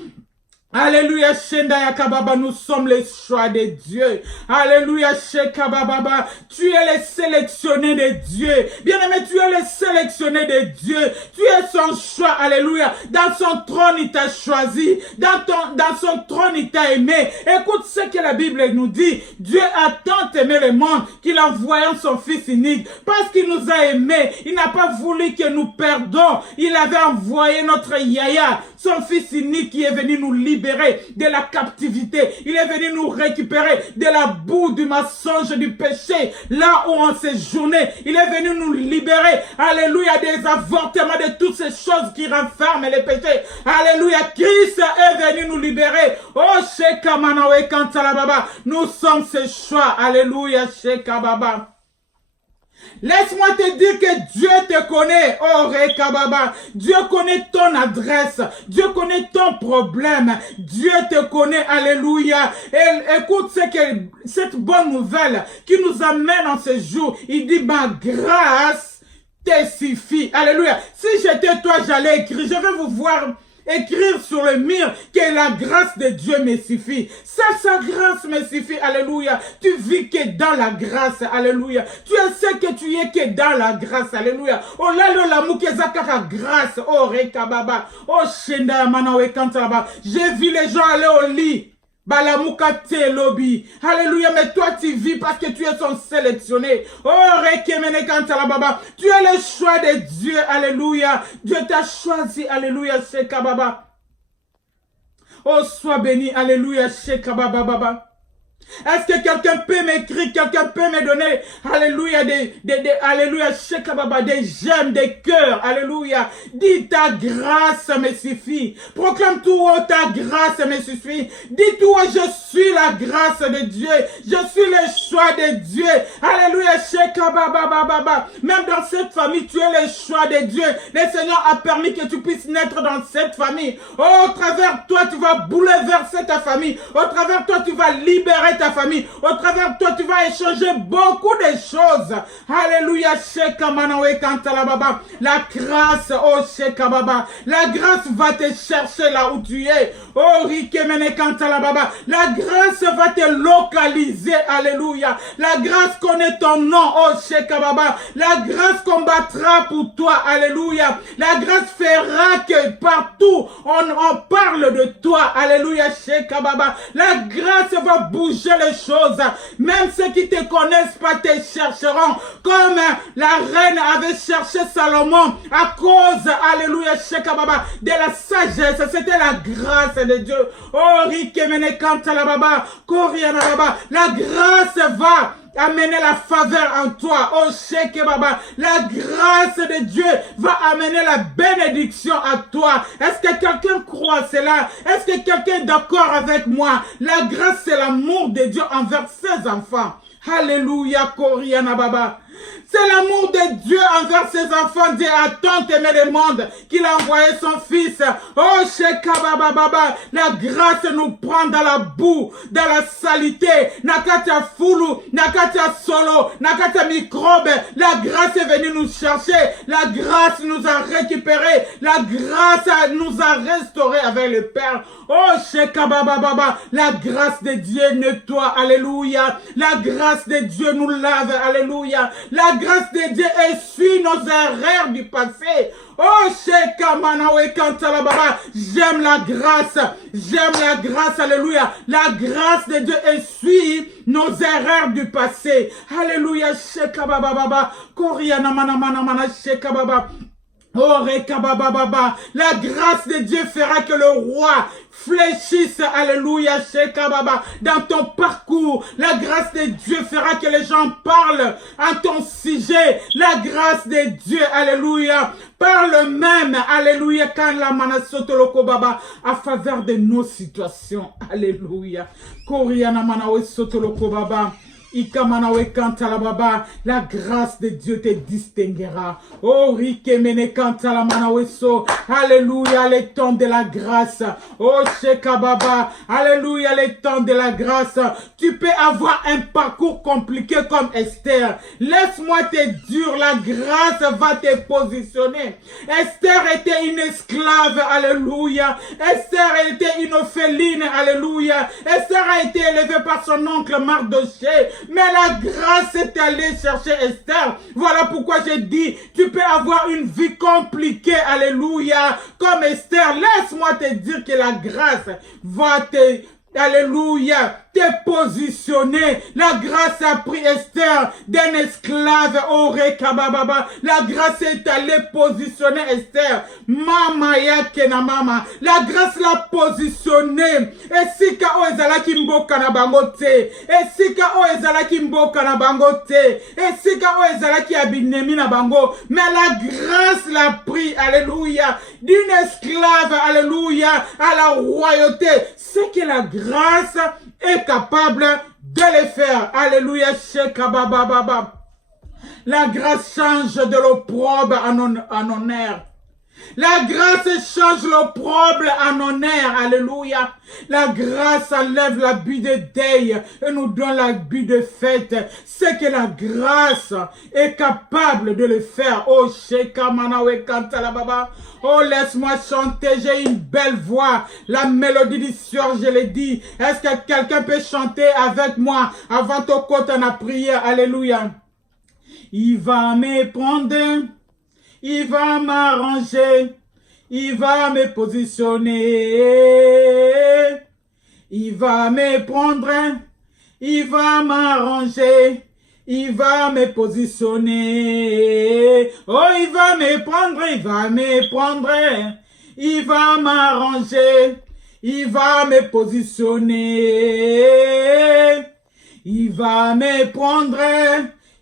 Alléluia, Shenda Kababa, nous sommes les choix de Dieu. Alléluia, Shekababa, tu es le sélectionné de Dieu. Bien-aimé, tu es le sélectionné de Dieu. Tu es son choix, alléluia. Dans son trône, il t'a choisi. Dans son trône, il t'a aimé. Écoute ce que la Bible nous dit. Dieu a tant aimé le monde qu'il a envoyé son Fils unique. Parce qu'il nous a aimés. Il n'a pas voulu que nous perdons. Il avait envoyé notre Yaya, son Fils unique qui est venu nous libérer de la captivité. Il est venu nous récupérer de la boue du mensonge du péché, là où on séjournait. Il est venu nous libérer, alléluia, des avortements, de toutes ces choses qui renferment les péchés. Alléluia, Christ est venu nous libérer. Oh, Shekamanawe Kantalababa, nous sommes ses choix. Alléluia, Shekababa. Laisse-moi te dire que Dieu te connaît, oh Rekababa. Dieu connaît ton adresse. Dieu connaît ton problème. Dieu te connaît, alléluia. Et écoute cette bonne nouvelle qui nous amène en ce jour. Il dit, ma grâce te suffit. Alléluia. Si j'étais toi, j'allais écrire. Je vais vous voir écrire sur le mur que la grâce de Dieu me suffit. Sa grâce me suffit, alléluia. Tu vis que dans la grâce, alléluia. Tu sais que tu es que dans la grâce, alléluia. Oh là là, l'amour que zakaka grâce, oh Rekababa, oh Shenda Manawe Kantalaba. J'ai vu les gens aller au lit. Balamukate lobby. Alléluia, mais toi tu vis parce que tu es son sélectionné. Oh, Rekemene Kantalababa. Tu es le choix de Dieu. Alléluia. Dieu t'a choisi. Alléluia, Shekababa. Oh, sois béni. Alléluia, Shekababa. Est-ce que quelqu'un peut m'écrire, quelqu'un peut me donner, alléluia, alléluia, Shekababa, des j'aime, des cœurs, alléluia. Dis ta grâce me suffit. Proclame tout haut, ta grâce me suffit. Dis tout haut, je suis la grâce de Dieu. Je suis le choix de Dieu. Alléluia, Shekababa. Même dans cette famille, tu es le choix de Dieu. Le Seigneur a permis que tu puisses naître dans cette famille. Oh, au travers de toi, tu vas bouleverser ta famille. Au travers de toi, tu vas libérer ta famille. Au travers de toi, tu vas échanger beaucoup de choses. Alléluia, Shekamanawe Kantalababa. La grâce, oh Shekababa. La grâce va te chercher là où tu es. Oh Rikemene Kantalababa. La grâce va te localiser. Alléluia. La grâce connaît ton nom, oh Shekababa. La grâce combattra pour toi. Alléluia. La grâce fera que partout on parle de toi. Alléluia, Shekababa. La grâce va bouger les choses. Même ceux qui te connaissent pas te chercheront. Comme la reine avait cherché Salomon à cause, alléluia, Shekababa, de la sagesse. C'était la grâce de Dieu. Oh, Rikemene Kantalababa, Korianababa. La grâce va amener la faveur en toi. Oh, Shekababa. La grâce de Dieu va amener la bénédiction à toi. Est-ce que quelqu'un croit cela? Est-ce que quelqu'un est d'accord avec moi? La grâce, c'est l'amour de Dieu envers ses enfants. Alléluia, Koriana Baba. C'est l'amour de Dieu envers ses enfants. Dieu a tant aimé le monde qu'il a envoyé son fils. Oh, Shekababa Baba. La grâce nous prend dans la boue, dans la saleté. Nakatia Fulu, Nakatia Solo, Nakatia Microbe. La grâce est venue nous chercher. La grâce nous a récupérés. La grâce nous a restaurés avec le Père. Oh, Shekababa Baba. La grâce de Dieu nettoie. Alléluia. La grâce de Dieu nous lave. Alléluia. La grâce de Dieu essuie nos erreurs du passé. Oh, Sheka Manawe Kantala Baba. J'aime la grâce. J'aime la grâce. Alléluia. La grâce de Dieu essuie nos erreurs du passé. Alléluia. Sheka Baba Baba. Koriana Mana Mana Mana Sheka Baba. Oh, Rekabababa, la grâce de Dieu fera que le roi fléchisse, alléluia, Shekababa, dans ton parcours. La grâce de Dieu fera que les gens parlent à ton sujet. La grâce de Dieu, alléluia, parle même, alléluia, quand la manasotoloko baba, à faveur de nos situations, alléluia. Koriana manawe sotoloko baba. Ikamanawe kantala baba, la grâce de Dieu te distinguera. Oh, rikemene kantala manawe so, alléluia, les temps de la grâce. Oh, sheka baba, alléluia, les temps de la grâce. Tu peux avoir un parcours compliqué comme Esther. Laisse-moi te dire, la grâce va te positionner. Esther était une esclave, alléluia. Esther était une orpheline, alléluia. Esther a été élevée par son oncle Mardoché. Mais la grâce est allée chercher Esther. Voilà pourquoi j'ai dit, tu peux avoir une vie compliquée, alléluia, comme Esther. Laisse-moi te dire que la grâce va te, alléluia, te positionner. La grâce a pris Esther d'un esclave au Rekabababa. La grâce est allée positionner Esther. Mama yake na mama. La grâce l'a positionné. Esika o ezalaki mboka na bango te. Esika o ezalaki mboka na bango te. Esika o ezalaki abinemi na bango. Mais la grâce l'a pris, alléluia, d'une esclave, alléluia, à la royauté. C'est que la grâce est capable de le faire. Alléluia, Shekabababa. La grâce change de l'opprobre en honneur. La grâce change l'opprobre en honneur. Alléluia. La grâce enlève l'habit de deuil et nous donne l'habit de fête. C'est que la grâce est capable de le faire. Oh, Sheka Manawe Kantala Baba. Oh, laisse-moi chanter. J'ai une belle voix. La mélodie du soir, je l'ai dit. Est-ce que quelqu'un peut chanter avec moi avant ton côté en la prière? Alléluia. Il va me prendre. Il va m'arranger, il va me positionner, il va me prendre, il va m'arranger, il va me positionner. Oh, il va me prendre, il va me prendre, il va m'arranger, il va me positionner. Il va me prendre,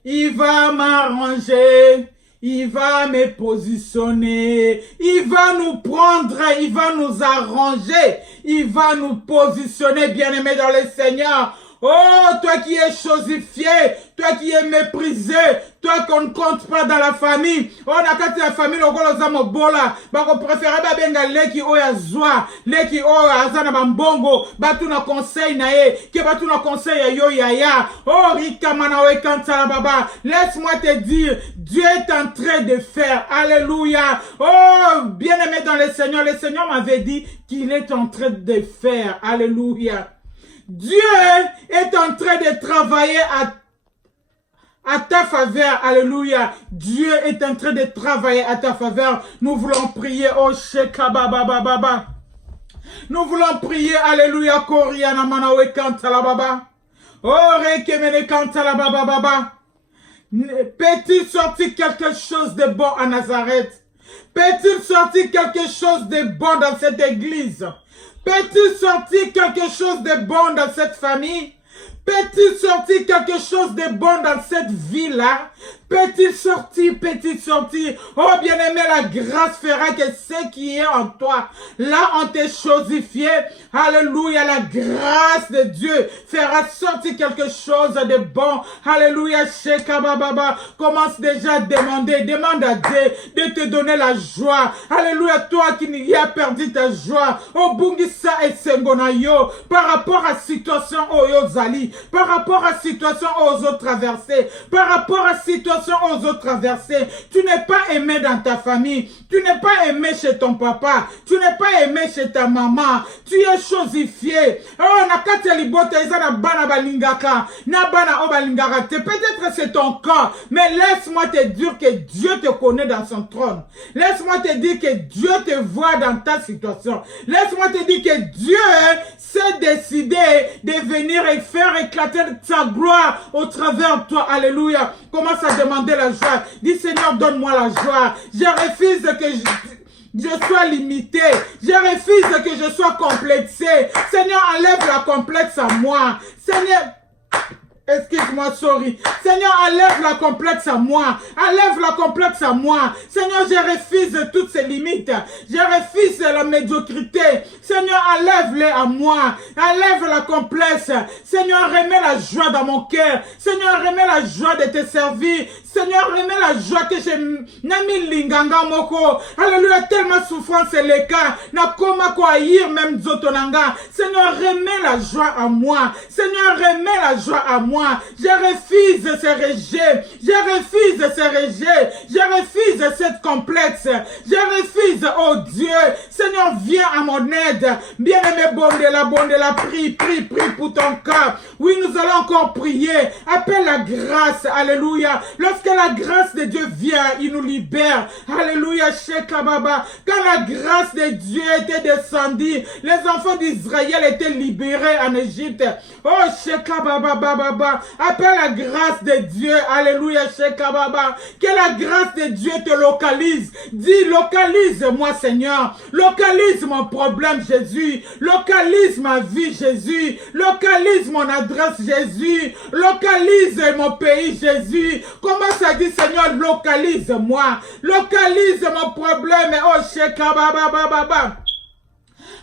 il va m'arranger. Il va me positionner, il va nous prendre, il va nous arranger, il va nous positionner, bien-aimés dans le Seigneur. Oh, toi qui es chosifié, toi qui es méprisé, toi qu'on ne compte pas dans la famille. Oh, nakati la famille, on va mobola. Bako préféré ba benga leki oya zwa, leki oya azana bambongo, batu na conseil na ye, ke batu na conseil ya yo yaya. Oh, rika manawe kantala baba. Laisse-moi te dire, Dieu est en train de faire. Alléluia. Oh, bien-aimé dans le Seigneur m'avait dit qu'il est en train de faire. Alléluia. Dieu est en train de travailler à ta faveur. Alléluia. Dieu est en train de travailler à ta faveur. Nous voulons prier. Oh, Shekabababa. Nous voulons prier. Alléluia. Koriana manawe kantala baba. Oh, rekemene kantala baba baba. Peut-il sortir quelque chose de bon à Nazareth? Peut-il sortir quelque chose de bon dans cette église? Peut-il sortir quelque chose de bon dans cette famille? Peut-il sortir quelque chose de bon dans cette vie-là? Peut-il sortir? Oh bien-aimé, la grâce fera que ce qui est en toi, là on t'est chosifié. Alléluia, la grâce de Dieu fera sortir quelque chose de bon. Alléluia, Shekabababa. Commence déjà à demander, demande à Dieu de te donner la joie. Alléluia, toi qui n'y as perdu ta joie. Oh Bungisa et Sengonayo, par rapport à la situation Oyo Zali, par rapport à la situation aux autres traversées, par rapport à la situation aux autres traversées. Tu n'es pas aimé dans ta famille, tu n'es pas aimé chez ton papa, tu n'es pas aimé chez ta maman, tu es chosifié. Oh, nakati libota isa na bana balingaka, na bana o balingaka te. Peut-être c'est ton cas, mais laisse-moi te dire que Dieu te connaît dans son trône. Laisse-moi te dire que Dieu te voit dans ta situation. Laisse-moi te dire que Dieu s'est décidé de venir et faire éclater sa gloire au travers de toi. Alléluia. Commence à demander la joie. Dis Seigneur, donne-moi la joie. Je refuse que je sois limité. Je refuse que je sois complexé. Seigneur, enlève la complexe à moi. Seigneur, excuse-moi, sorry. Seigneur, enlève la complexe à moi. Enlève la complexe à moi. Seigneur, je refuse toutes ces limites. Je refuse la médiocrité. Seigneur, enlève-les à moi. Enlève la complexe. Seigneur, remets la joie dans mon cœur. Seigneur, remets la joie de te servir. Seigneur, remets la joie que j'ai nami linganga moko. Alléluia, tellement souffrance est le cas. Na koma ko aïr même zotonanga. Seigneur, remets la joie à moi. Seigneur, remets la joie à moi. Je refuse ce rejet. Je refuse ce rejet. Je refuse cette complexe. Je refuse, oh Dieu. Seigneur, viens à mon aide. Bien-aimé, Bondela, prie pour ton cas. Oui, nous allons encore prier. Appelle la grâce. Alléluia. Lorsque la grâce de Dieu vient, il nous libère. Alléluia, Shekababa. Quand la grâce de Dieu était descendue, les enfants d'Israël étaient libérés en Égypte. Oh, Shekababa. Appelle la grâce de Dieu. Alléluia, Shekababa. Que la grâce de Dieu te localise. Dis, localise-moi, Seigneur. Localise mon problème, Jésus. Localise ma vie, Jésus. Localise mon adresse, Jésus. Localise mon pays, Jésus. Comment ça dit, Seigneur, localise-moi. Localise mon problème. Oh, Shekababa.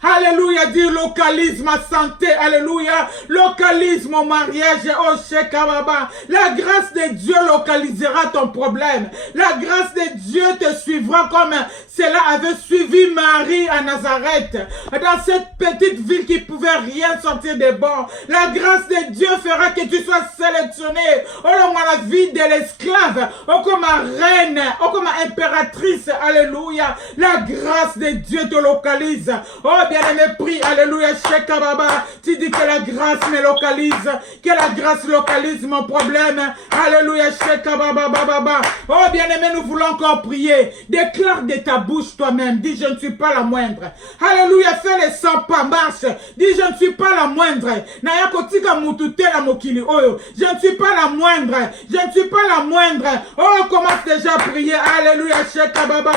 Alléluia, dis localise ma santé, alléluia, localise mon mariage, oh Shekababa. La grâce de Dieu localisera ton problème. La grâce de Dieu te suivra comme cela avait suivi Marie à Nazareth. Dans cette petite ville qui pouvait rien sortir de bon. La grâce de Dieu fera que tu sois sélectionné. Oh, la vie de l'esclave, oh, comme reine, oh, comme impératrice, alléluia. La grâce de Dieu te localise. Oh, bien-aimé, prie, alléluia, Shekababa. Tu dis que la grâce me localise, que la grâce localise mon problème. Alléluia, Shekababa. Oh, bien-aimé, nous voulons encore prier. Déclare de ta bouche toi-même. Dis, je ne suis pas la moindre. Alléluia, fais les 100 pas, marche. Dis, je ne suis pas la moindre. Naya kotika mutute la mokili oyo. Je ne suis pas la moindre. Je ne suis pas la moindre. Oh, commence déjà à prier. Alléluia, Shekababa.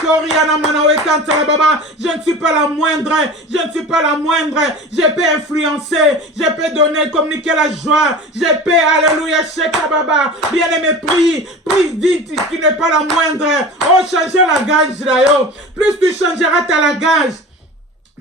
Koriana manawe kantara baba. Je ne suis pas la moindre, je ne suis pas la moindre, je peux influencer, je peux donner, communiquer la joie, je peux, alléluia, Shekababa, bien-aimé, prie, dis, tu n'es pas la moindre, oh, changer la gage là, yo, plus tu changeras ta langage,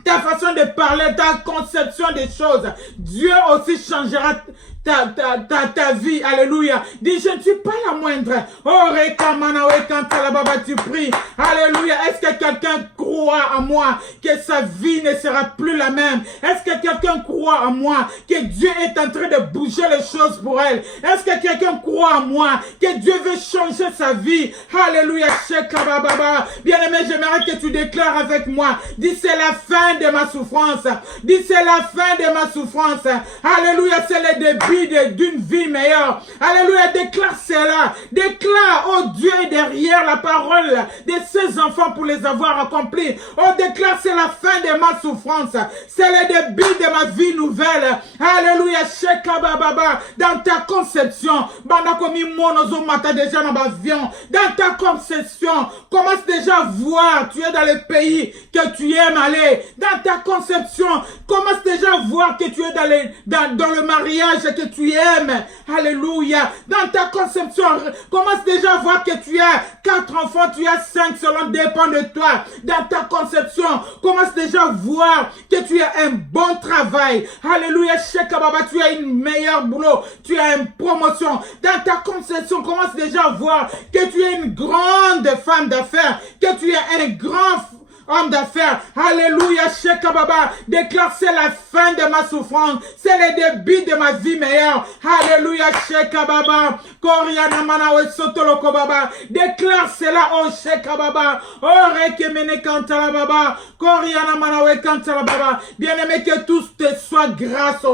ta façon de parler, ta conception des choses, Dieu aussi changera ta vie, alléluia. Dis, je ne suis pas la moindre. Oh, Rekamana, Wekantala Baba, tu pries. Alléluia. Est-ce que quelqu'un croit en moi que sa vie ne sera plus la même? Est-ce que quelqu'un croit en moi que Dieu est en train de bouger les choses pour elle? Est-ce que quelqu'un croit en moi que Dieu veut changer sa vie? Alléluia. Shekababa. Bien-aimé, j'aimerais que tu déclares avec moi. Dis, c'est la fin de ma souffrance. Dis, c'est la fin de ma souffrance. Alléluia. C'est le début d'une vie meilleure. Alléluia, déclare cela. Déclare, oh Dieu est derrière la parole de ses enfants pour les avoir accomplis. Oh, déclare, c'est la fin de ma souffrance. C'est le début de ma vie nouvelle. Alléluia, Shekababa. Dans ta conception, déjà dans l'avion. Dans ta conception, commence déjà à voir, tu es dans le pays que tu aimes aller. Dans ta conception, commence déjà à voir que tu es dans le mariage que tu aimes. Alléluia. Dans ta conception, commence déjà à voir que tu as 4 enfants, tu as 5, selon dépend de toi. Dans ta conception, commence déjà à voir que tu as un bon travail. Alléluia. Shekababa, tu as une meilleure boulot, tu as une promotion. Dans ta conception, commence déjà à voir que tu es une grande femme d'affaires, que tu es un grand homme d'affaires. Alléluia, Sheka Baba. Déclare, c'est la fin de ma souffrance. C'est le début de ma vie meilleure. Alléluia, Sheka Baba. Koriana Manawe Sotoloko Baba. Déclare cela, oh Sheka Baba. Oh Rekemene Kantala Baba. Koriana Manawe Kantala Baba. Bien-aimé, que tout te soit grâce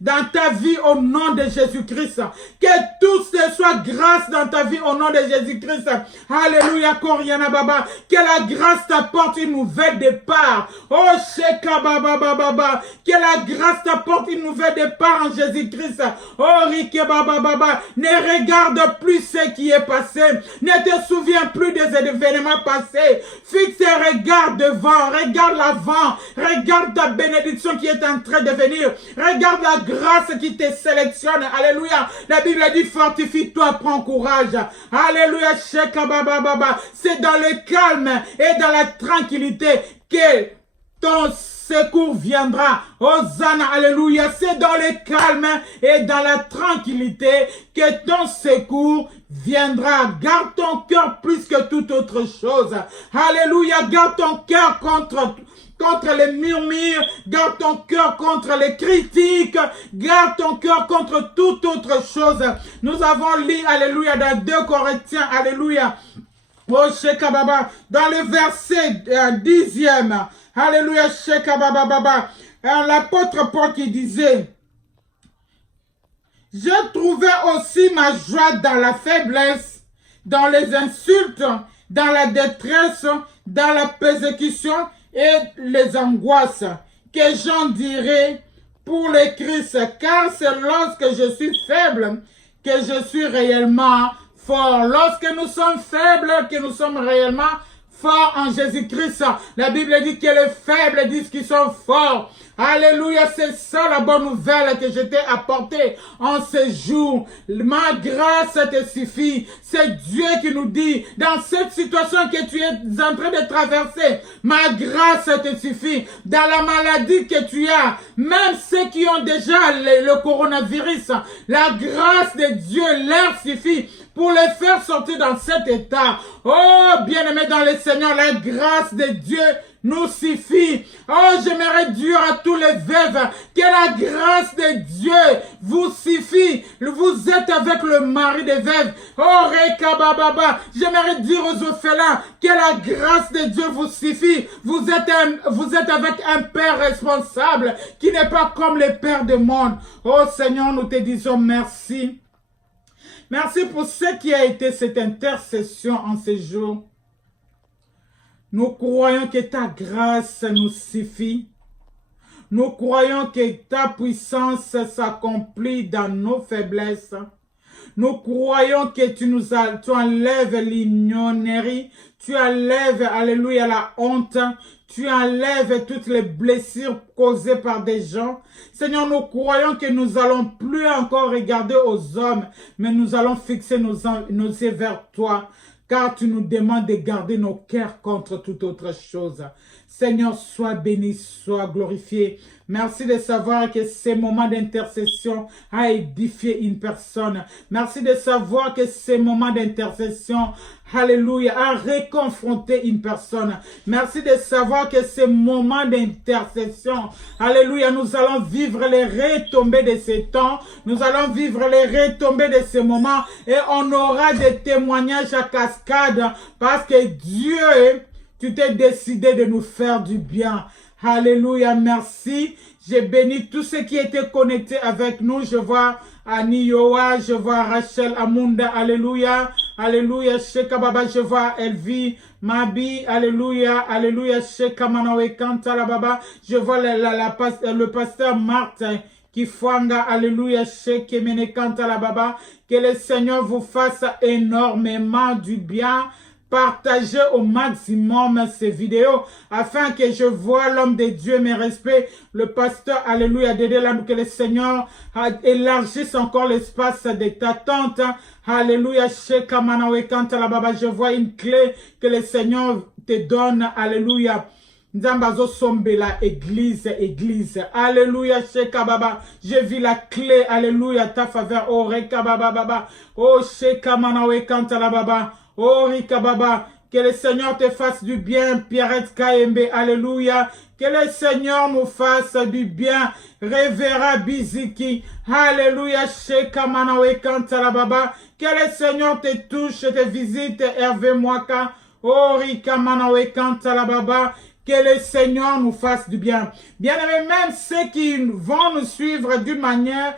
dans ta vie au nom de Jésus-Christ. Que tout te soit grâce dans ta vie au nom de Jésus-Christ. Alléluia, Koriana Baba. Que la grâce t'apporte une nouvelle départ. Oh Sheka Baba Baba. Que la grâce t'apporte une nouvelle départ en Jésus-Christ. Oh Rike Baba Baba. Ne regarde plus ce qui est passé. Ne te souviens plus des événements passés. Fixe tes regards devant. Regarde l'avant. Regarde ta bénédiction qui est en train de venir. Regarde la grâce qui te sélectionne. Alléluia. La Bible dit fortifie-toi, prends courage. Alléluia. Sheka Baba Baba. C'est dans le calme et dans la tranquillité que ton secours viendra. Hosanna, alléluia. C'est dans le calme et dans la tranquillité que ton secours viendra. Garde ton cœur plus que toute autre chose. Alléluia. Garde ton cœur contre les murmures, garde ton cœur contre les critiques, garde ton cœur contre toute autre chose. Nous avons lu, alléluia, dans 2 Corinthiens, alléluia, oh Sheka Baba, dans le verset 10e, alléluia, Sheka Baba Baba, l'apôtre Paul qui disait, je trouvais aussi ma joie dans la faiblesse, dans les insultes, dans la détresse, dans la persécution, et les angoisses que j'en dirai pour le Christ, car c'est lorsque je suis faible que je suis réellement fort. Lorsque nous sommes faibles, que nous sommes réellement forts en Jésus-Christ. La Bible dit que les faibles disent qu'ils sont forts. Alléluia, c'est ça la bonne nouvelle que je t'ai apportée en ce jour. Ma grâce te suffit. C'est Dieu qui nous dit, dans cette situation que tu es en train de traverser, ma grâce te suffit. Dans la maladie que tu as, même ceux qui ont déjà le coronavirus, la grâce de Dieu leur suffit pour les faire sortir dans cet état. Oh, bien-aimés dans le Seigneur, la grâce de Dieu nous suffit. Oh, j'aimerais dire à tous les veuves que la grâce de Dieu vous suffit. Vous êtes avec le mari des veuves. Oh, Reka Baba. J'aimerais dire aux orphelins que la grâce de Dieu vous suffit. Vous êtes avec un Père responsable qui n'est pas comme le Père du monde. Oh Seigneur, nous te disons merci. Merci pour ce qui a été cette intercession en ce jour. Nous croyons que ta grâce nous suffit. Nous croyons que ta puissance s'accomplit dans nos faiblesses. Nous croyons que tu enlèves l'ignominerie, tu enlèves, alléluia, la honte, tu enlèves toutes les blessures causées par des gens. Seigneur, nous croyons que nous allons plus encore regarder aux hommes, mais nous allons fixer nos yeux vers toi, car tu nous demandes de garder nos cœurs contre toute autre chose. Seigneur, sois béni, sois glorifié. Merci de savoir que ce moment d'intercession a édifié une personne. Merci de savoir que ce moment d'intercession, alléluia, a réconfronté une personne. Merci de savoir que ce moment d'intercession, alléluia, nous allons vivre les retombées de ce temps. Nous allons vivre les retombées de ce moment et on aura des témoignages à cascade parce que Dieu, tu t'es décidé de nous faire du bien. Alléluia, merci. J'ai béni tous ceux qui étaient connectés avec nous. Je vois Annie Yoa, je vois Rachel Amunda, alléluia. Alléluia, Sheka Baba, je vois Elvie, Mabi, alléluia, alléluia, Sheka Manawe Kantala Baba. Je vois le pasteur Martin Kifwanga, alléluia, Sheka Mene Kantala Baba. Que le Seigneur vous fasse énormément du bien. Partagez au maximum ces vidéos afin que je vois l'homme de Dieu, mes respects, le pasteur, alléluia, que le Seigneur élargisse encore l'espace de ta tente. Alléluia, Sheka Manawe Kantala Baba, je vois une clé que le Seigneur te donne, alléluia. Nzambazo Sombela, église. Alléluia, Sheka Baba. Je vis la clé, alléluia, ta faveur, oh Reka Baba Baba. Oh Sheka Manawe Kantala Baba. Oh Rika Baba, Que le Seigneur te fasse du bien, Pierrette Kaembe. Alléluia. Que le Seigneur nous fasse du bien. Révéra Biziki. Alléluia. Sheka Manawe Kantalababa. Que le Seigneur te touche et te visite. Hervé Mwaka. Orika Manawe Kantalababa. Que le Seigneur nous fasse du bien. Bien-aimés, même ceux qui vont nous suivre d'une manière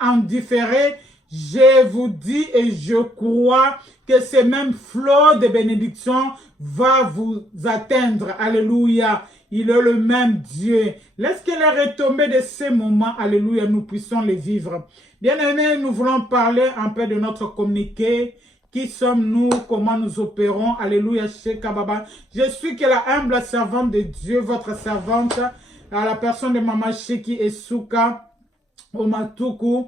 indifférée, je vous dis et je crois que ce même flot de bénédiction va vous atteindre. Alléluia. Il est le même Dieu. Laisse que les retombées de ces moments, alléluia, nous puissions les vivre. Bien-aimés, nous voulons parler un peu de notre communiqué. Qui sommes-nous? Comment nous opérons? Alléluia, Shekababa. Je suis que la humble servante de Dieu, votre servante, à la personne de Maman Sheki et Souka, Omatuku,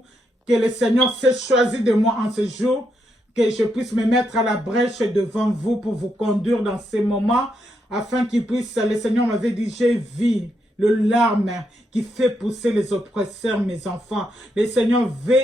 que le Seigneur s'est choisi de moi en ce jour, que je puisse me mettre à la brèche devant vous pour vous conduire dans ces moments, afin qu'il puisse, le Seigneur m'avait dit, j'ai vu le larme qui fait pousser les oppresseurs, mes enfants. Le Seigneur veut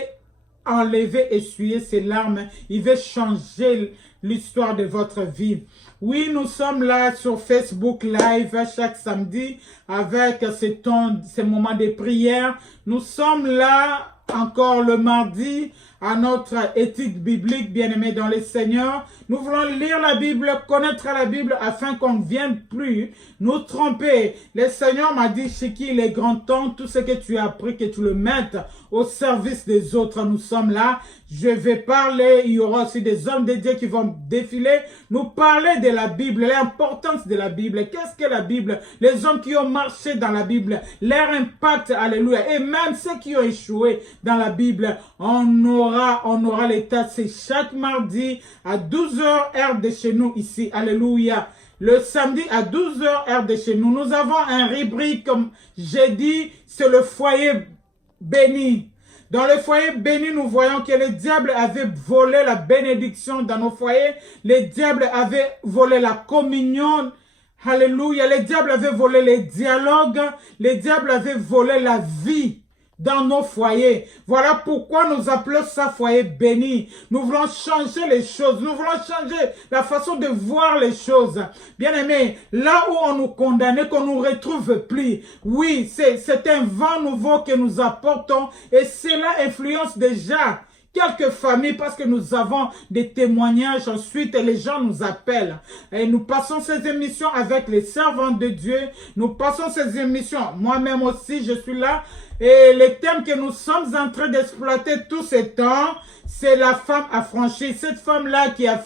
enlever, essuyer ces larmes. Il veut changer l'histoire de votre vie. Oui, nous sommes là sur Facebook Live chaque samedi avec ces moments de prière. Nous sommes là encore le mardi à notre étude biblique, bien-aimés dans le Seigneur. Nous voulons lire la Bible, connaître la Bible afin qu'on ne vienne plus nous tromper. Le Seigneur m'a dit, Sheki, il est grand temps, tout ce que tu as appris, que tu le mettes au service des autres. Nous sommes là. Je vais parler, il y aura aussi des hommes de Dieu qui vont défiler, nous parler de la Bible, l'importance de la Bible. Qu'est-ce que la Bible? Les hommes qui ont marché dans la Bible, leur impact, alléluia. Et même ceux qui ont échoué dans la Bible, on aura l'état. C'est chaque mardi à 12h, heure de chez nous ici, alléluia. Le samedi à 12h, heure de chez nous, nous avons un rubrique, comme j'ai dit, c'est le foyer béni. Dans le foyer béni, nous voyons que le diable avait volé la bénédiction dans nos foyers. Le diable avait volé la communion. Alléluia. Le diable avait volé les dialogues. Le diable avait volé la vie dans nos foyers. Voilà pourquoi nous appelons ça foyer béni. Nous voulons changer les choses. Nous voulons changer la façon de voir les choses. Bien aimés, là où on nous condamnait, qu'on ne nous retrouve plus. Oui, c'est un vent nouveau que nous apportons et cela influence déjà quelques familles parce que nous avons des témoignages. Ensuite, les gens nous appellent. Et nous passons ces émissions avec les servants de Dieu. Nous passons ces émissions. Moi-même aussi, je suis là. Et le thème que nous sommes en train d'exploiter tout ce temps, c'est la femme affranchie. Cette femme-là qui a